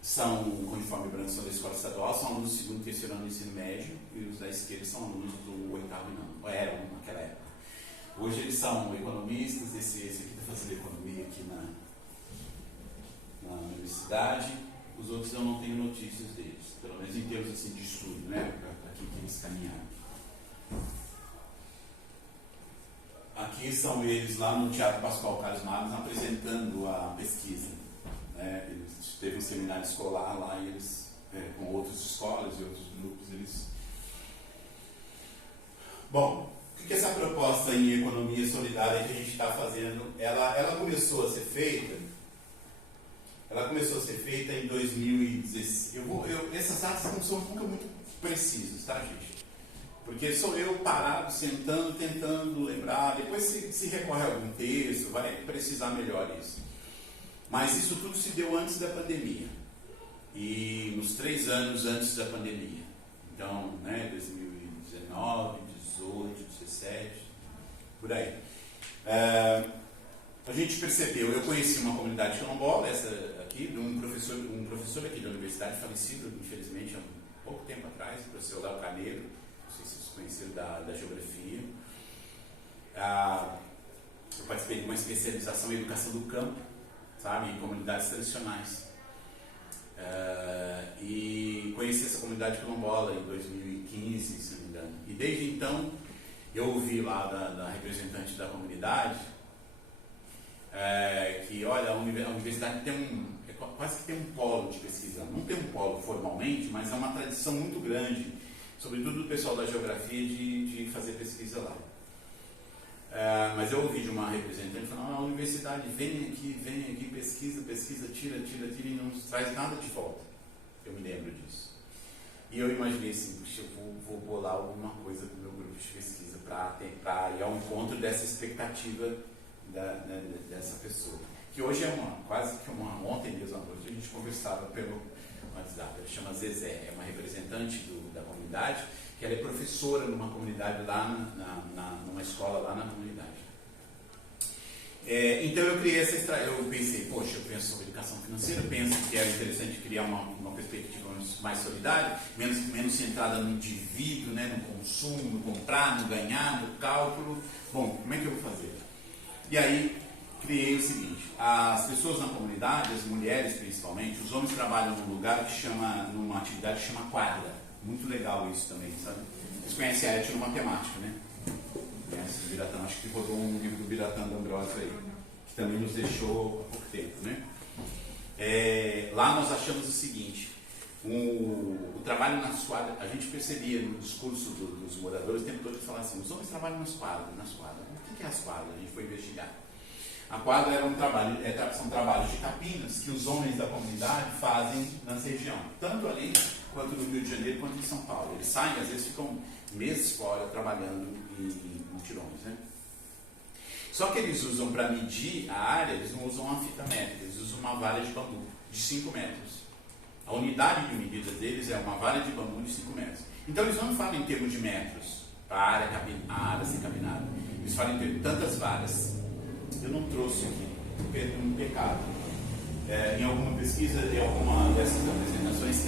são, com uniforme branco, são da escola estadual, são alunos do segundo e terceiro ano do ensino médio, e os da esquerda são alunos do oitavo ano, eram naquela época. Hoje eles são economistas, esse aqui está fazendo economia aqui na universidade. Os outros eu não tenho notícias deles, pelo menos em termos assim, de estudo, né? Aqui que eles caminharam. Aqui são eles lá no Teatro Pascoal Carlos Magno apresentando a pesquisa, né? Eles teve um seminário escolar lá e eles, com outras escolas e outros grupos, eles... Bom, o que essa proposta em economia solidária que a gente está fazendo, ela começou a ser feita em 2016. Essas datas não são nunca muito precisas, tá, gente? Porque sou eu parado, sentando, tentando lembrar. Depois se recorre a algum texto, vai precisar melhor isso. Mas isso tudo se deu antes da pandemia. E nos 3 anos antes da pandemia. Então, né, 2019, 18, 17, por aí. A gente percebeu, eu conheci uma comunidade quilombola, essa aqui, de um professor aqui da universidade, falecido, infelizmente, há pouco tempo atrás, o professor Léo Carneiro, não sei se vocês conheceram da geografia. Eu participei de uma especialização em educação do campo, sabe, em comunidades tradicionais. E conheci essa comunidade quilombola em 2015, se não me engano. E desde então, eu ouvi lá da representante da comunidade que, olha, a universidade quase que tem um polo de pesquisa. Não tem um polo formalmente, mas é uma tradição muito grande, sobretudo do pessoal da geografia, de fazer pesquisa lá. Mas eu ouvi de uma representante falando: a universidade vem aqui, pesquisa, tira e não nos traz nada de volta. Eu me lembro disso. E eu imaginei assim: puxa, eu vou bolar alguma coisa com o meu grupo de pesquisa para ir ao encontro dessa expectativa dessa pessoa. Que hoje é quase que ontem mesmo à noite a gente conversava pelo WhatsApp. Ela chama Zezé, é uma representante da comunidade, que ela é professora numa comunidade lá, numa escola lá na comunidade. Então eu criei eu pensei, poxa, eu penso sobre educação financeira, penso que era interessante criar uma perspectiva mais solidária, menos centrada no indivíduo, né, no consumo, no comprar, no ganhar, no cálculo. Bom, como é que eu vou fazer? E aí criei o seguinte: as pessoas na comunidade, as mulheres principalmente, os homens trabalham numa atividade que chama quadra. Muito legal isso também, sabe? Vocês conhecem a etnomatemática, né? Conhece o Biratã, acho que rodou um livro do Biratã D'Ambrosio aí, que também nos deixou há pouco tempo, né? Lá nós achamos o seguinte: o trabalho nas quadras, a gente percebia no discurso dos moradores o tempo todo que falavam assim: os homens trabalham nas quadras. O que é as quadras? A gente foi investigar. A quadra era são trabalhos de capinas que os homens da comunidade fazem nessa região, tanto ali quanto no Rio de Janeiro quanto em São Paulo. Eles saem, às vezes ficam meses fora trabalhando em mutirões, né? Só que eles usam, para medir a área, eles não usam uma fita métrica, eles usam uma vara de bambu de 5 metros. A unidade de medida deles é uma vara de bambu de 5 metros. Então eles não falam em termos de metros para a área ser capinada. Eles falam em termos de tantas varas. Eu não trouxe aqui, um pecado. Em alguma pesquisa, em alguma dessas apresentações,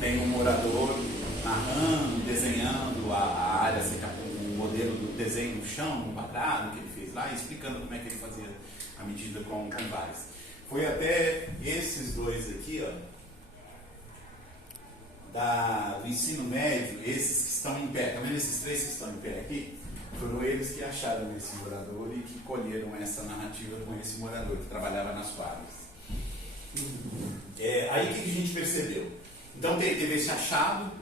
tem um morador narrando, desenhando a área, um modelo do desenho no chão, um quadrado que ele fez lá, e explicando como é que ele fazia a medida com varas. Foi até esses dois aqui, do ensino médio, esses que estão em pé, tá vendo esses 3 que estão em pé aqui? Foram eles que acharam esse morador e que colheram essa narrativa com esse morador que trabalhava nas quadras. Aí o que a gente percebeu? Então teve esse achado,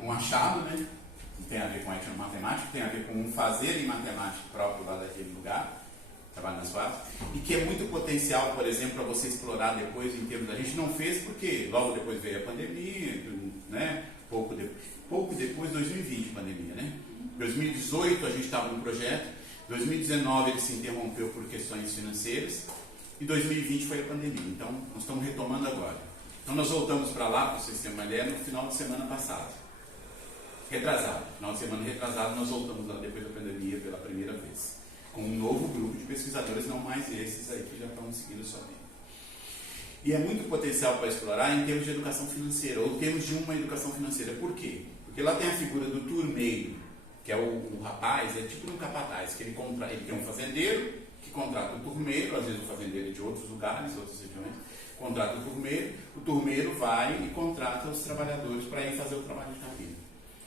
né? Que tem a ver com a etnomatemática, tem a ver com um fazer em matemática próprio lá daquele lugar, trabalho nas quadras, e que é muito potencial, por exemplo, para você explorar depois em termos. A gente não fez porque logo depois veio a pandemia, né? Pouco depois, 2020, pandemia, né? 2018 a gente estava no projeto, 2019 ele se interrompeu por questões financeiras e 2020 foi a pandemia. Então nós estamos retomando agora. Então nós voltamos para lá, para vocês terem uma ideia, no final de semana passado. Final de semana retrasado nós voltamos lá depois da pandemia pela primeira vez. Com um novo grupo de pesquisadores, não mais esses aí que já estão seguindo sua vida. E é muito potencial para explorar em termos de educação financeira, ou em termos de uma educação financeira. Por quê? Porque lá tem a figura do turmeiro, que é o rapaz, é tipo um capataz, que ele tem um fazendeiro que contrata o turmeiro, às vezes o fazendeiro é de outros lugares, outras regiões, contrata o turmeiro vai e contrata os trabalhadores para ir fazer o trabalho de capina.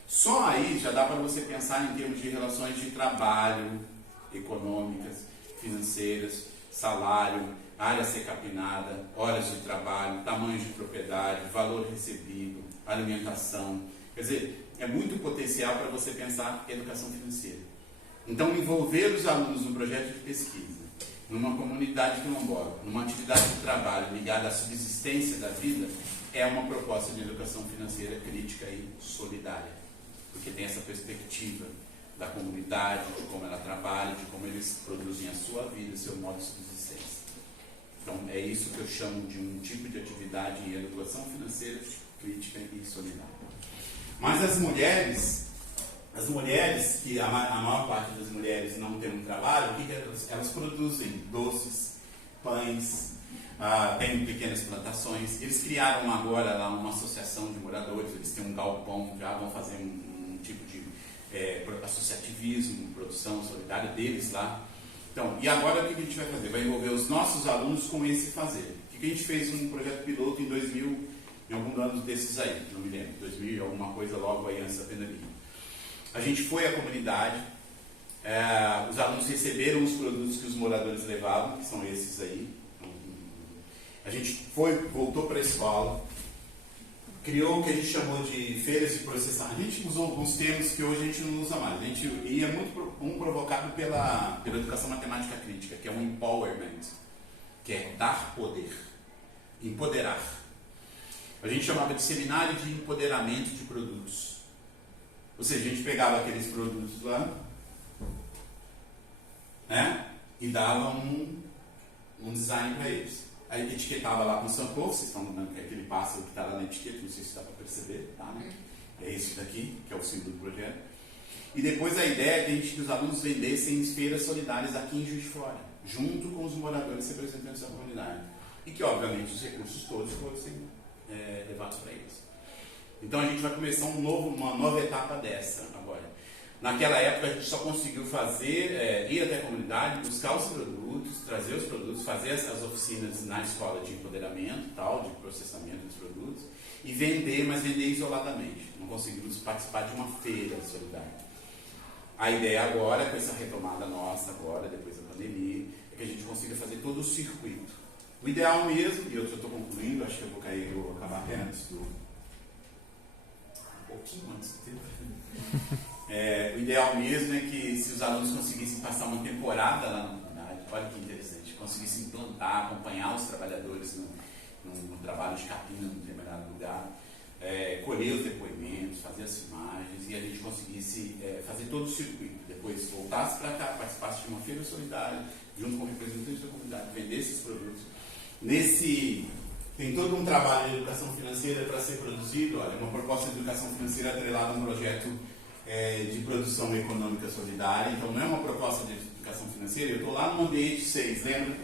Só aí já dá para você pensar em termos de relações de trabalho, econômicas, financeiras, salário, área a ser capinada, horas de trabalho, tamanho de propriedade, valor recebido, alimentação. Quer dizer, é muito potencial para você pensar educação financeira. Então, envolver os alunos num projeto de pesquisa, numa comunidade quilombola, numa atividade de trabalho ligada à subsistência da vida, é uma proposta de educação financeira crítica e solidária, porque tem essa perspectiva da comunidade, de como ela trabalha, de como eles produzem a sua vida, seu modo de subsistência. Então, é isso que eu chamo de um tipo de atividade em educação financeira crítica e solidária. Mas as mulheres, que a maior parte das mulheres não tem um trabalho, o que elas produzem? Doces, pães, têm pequenas plantações. Eles criaram agora lá uma associação de moradores, eles têm um galpão, já vão fazer um tipo de associativismo, produção solidária deles lá. Então, e agora o que a gente vai fazer? Vai envolver os nossos alunos com esse fazer. O que a gente fez um projeto piloto em 2000, em algum ano desses aí, não me lembro, 2000 e alguma coisa logo aí antes da pandemia. A gente foi à comunidade, os alunos receberam os produtos que os moradores levavam, que são esses aí. A gente voltou para a escola, criou o que a gente chamou de feiras de processamento. A gente usou alguns termos que hoje a gente não usa mais. A gente ia muito provocado pela educação matemática crítica, que é um empowerment, que é dar poder, empoderar. A gente chamava de seminário de empoderamento de produtos. Ou seja, a gente pegava aqueles produtos lá, né, e dava um design para eles. Aí etiquetava lá com Sankofa, vocês estão vendo que é aquele pássaro que está lá na etiqueta, não sei se dá para perceber, tá, né? É esse daqui, que é o símbolo do projeto. E depois a ideia é que os alunos vendessem em feiras solidárias aqui em Juiz de Fora, junto com os moradores representantes da comunidade. E que, obviamente, os recursos todos fossem levados para eles. Então a gente vai começar uma nova etapa dessa agora. Naquela época a gente só conseguiu fazer, ir até a comunidade, buscar os produtos, trazer os produtos, fazer as oficinas na escola de empoderamento, tal, de processamento dos produtos, e vender, mas vender isoladamente. Não conseguimos participar de uma feira solidária. A ideia agora, com essa retomada nossa agora, depois da pandemia, é que a gente consiga fazer todo o circuito. O ideal mesmo, e eu já estou concluindo, acho que eu vou acabar até antes do... um pouquinho antes do tempo. O ideal mesmo é que se os alunos conseguissem passar uma temporada lá na comunidade, olha que interessante, conseguissem implantar, acompanhar os trabalhadores no trabalho de capina num determinado lugar, colher os depoimentos, fazer as filmagens, e a gente conseguisse fazer todo o circuito. Depois voltasse para cá, participasse de uma feira solidária, junto com representantes da comunidade, vender esses produtos. Tem todo um trabalho de educação financeira para ser produzido, olha, uma proposta de educação financeira atrelada a um projeto de produção econômica solidária. Então não é uma proposta de educação financeira, eu estou lá no ambiente 6, lembra?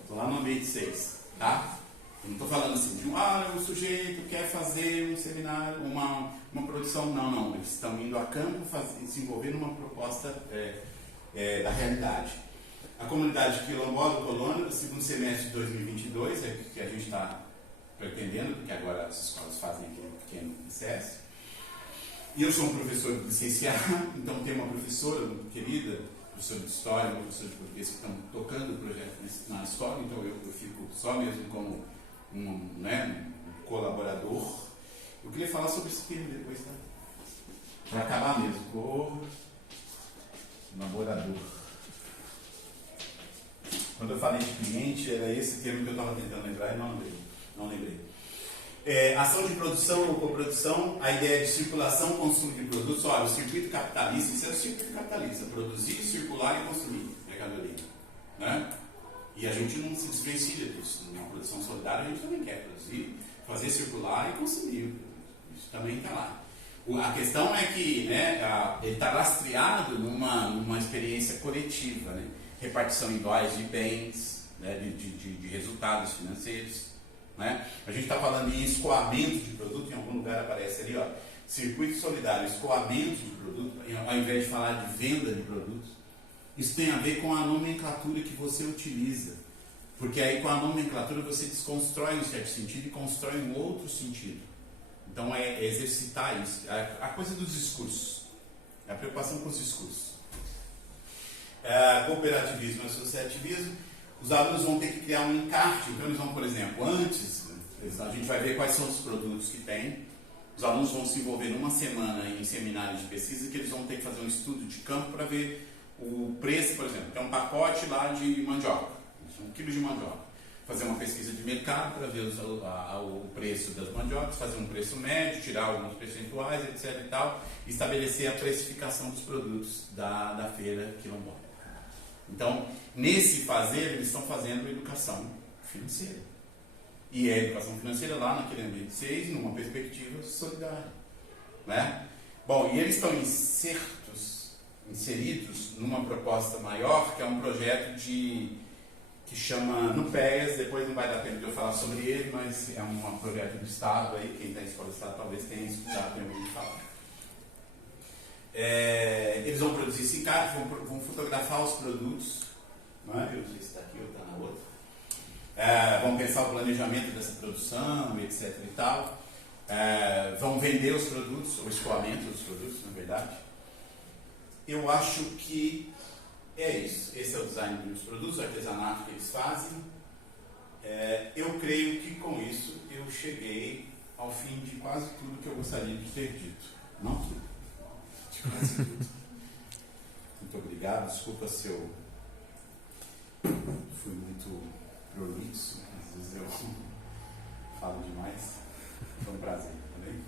Estou lá no ambiente 6, tá? Eu não estou falando assim de um sujeito quer fazer um seminário, uma produção, não, eles estão indo a campo se envolver numa proposta da realidade. A comunidade quilombola do Colônia, no segundo semestre de 2022, é que a gente está pretendendo, porque agora as escolas fazem aquele pequeno recesso. E eu sou um professor licenciado, então tem uma professora muito querida, professora de História, uma professora de Português, que estão tocando o projeto na escola, então eu fico só mesmo como um colaborador. Eu queria falar sobre esse termo depois, tá? Para acabar mesmo, colaborador. Quando eu falei de cliente, era esse termo que eu estava tentando lembrar e não lembrei. Ação de produção ou coprodução, a ideia de circulação, consumo de produtos. Olha, o circuito capitalista, isso é o circuito capitalista, produzir, circular e consumir mercadoria, né? E a gente não se desvencilha disso. Na produção solidária a gente também quer produzir, fazer circular e consumir. Isso também está lá. A questão é que ele está lastreado numa experiência coletiva, né? Repartição iguais de bens, né? de resultados financeiros. Né? A gente está falando em escoamento de produto, em algum lugar aparece ali, ó, circuito solidário, escoamento de produto, ao invés de falar de venda de produtos. Isso tem a ver com a nomenclatura que você utiliza, porque aí com a nomenclatura você desconstrói um certo sentido e constrói um outro sentido. Então é exercitar isso, a coisa dos discursos, a preocupação com os discursos. Cooperativismo e associativismo. Os alunos vão ter que criar um encarte, então eles vão, por exemplo, antes, a gente vai ver quais são os produtos que tem. Os alunos vão se envolver numa semana em seminários de pesquisa que eles vão ter que fazer um estudo de campo para ver o preço, por exemplo, tem um pacote lá de mandioca, 1 quilo de mandioca. Fazer uma pesquisa de mercado para ver o preço das mandiocas, fazer um preço médio, tirar alguns percentuais, etc. e tal, e estabelecer a precificação dos produtos da feira quilombola. Então, nesse fazer, eles estão fazendo educação financeira. E é educação financeira lá naquele ambiente 6, numa perspectiva solidária. Né? Bom, e eles estão inseridos numa proposta maior, que é um projeto que chama NUPEAS, depois não vai dar tempo de eu falar sobre ele, mas é um projeto do Estado, aí, quem está em escola do Estado talvez tenha estudado, tenha ouvido falar. Eles vão produzir esse encarte, vão fotografar os produtos, não é? Eu não sei se está aqui ou está na outra. Vão pensar o planejamento dessa produção, etc. e tal. Vão vender os produtos, o escoamento dos produtos, na verdade. Eu acho que é isso. Esse é o design dos produtos, o artesanato que eles fazem. Eu creio que com isso eu cheguei ao fim de quase tudo que eu gostaria de ter dito. Não tudo, de quase tudo. Muito obrigado, desculpa se eu fui muito prolixo, às vezes eu falo demais. Foi um prazer, tá bem?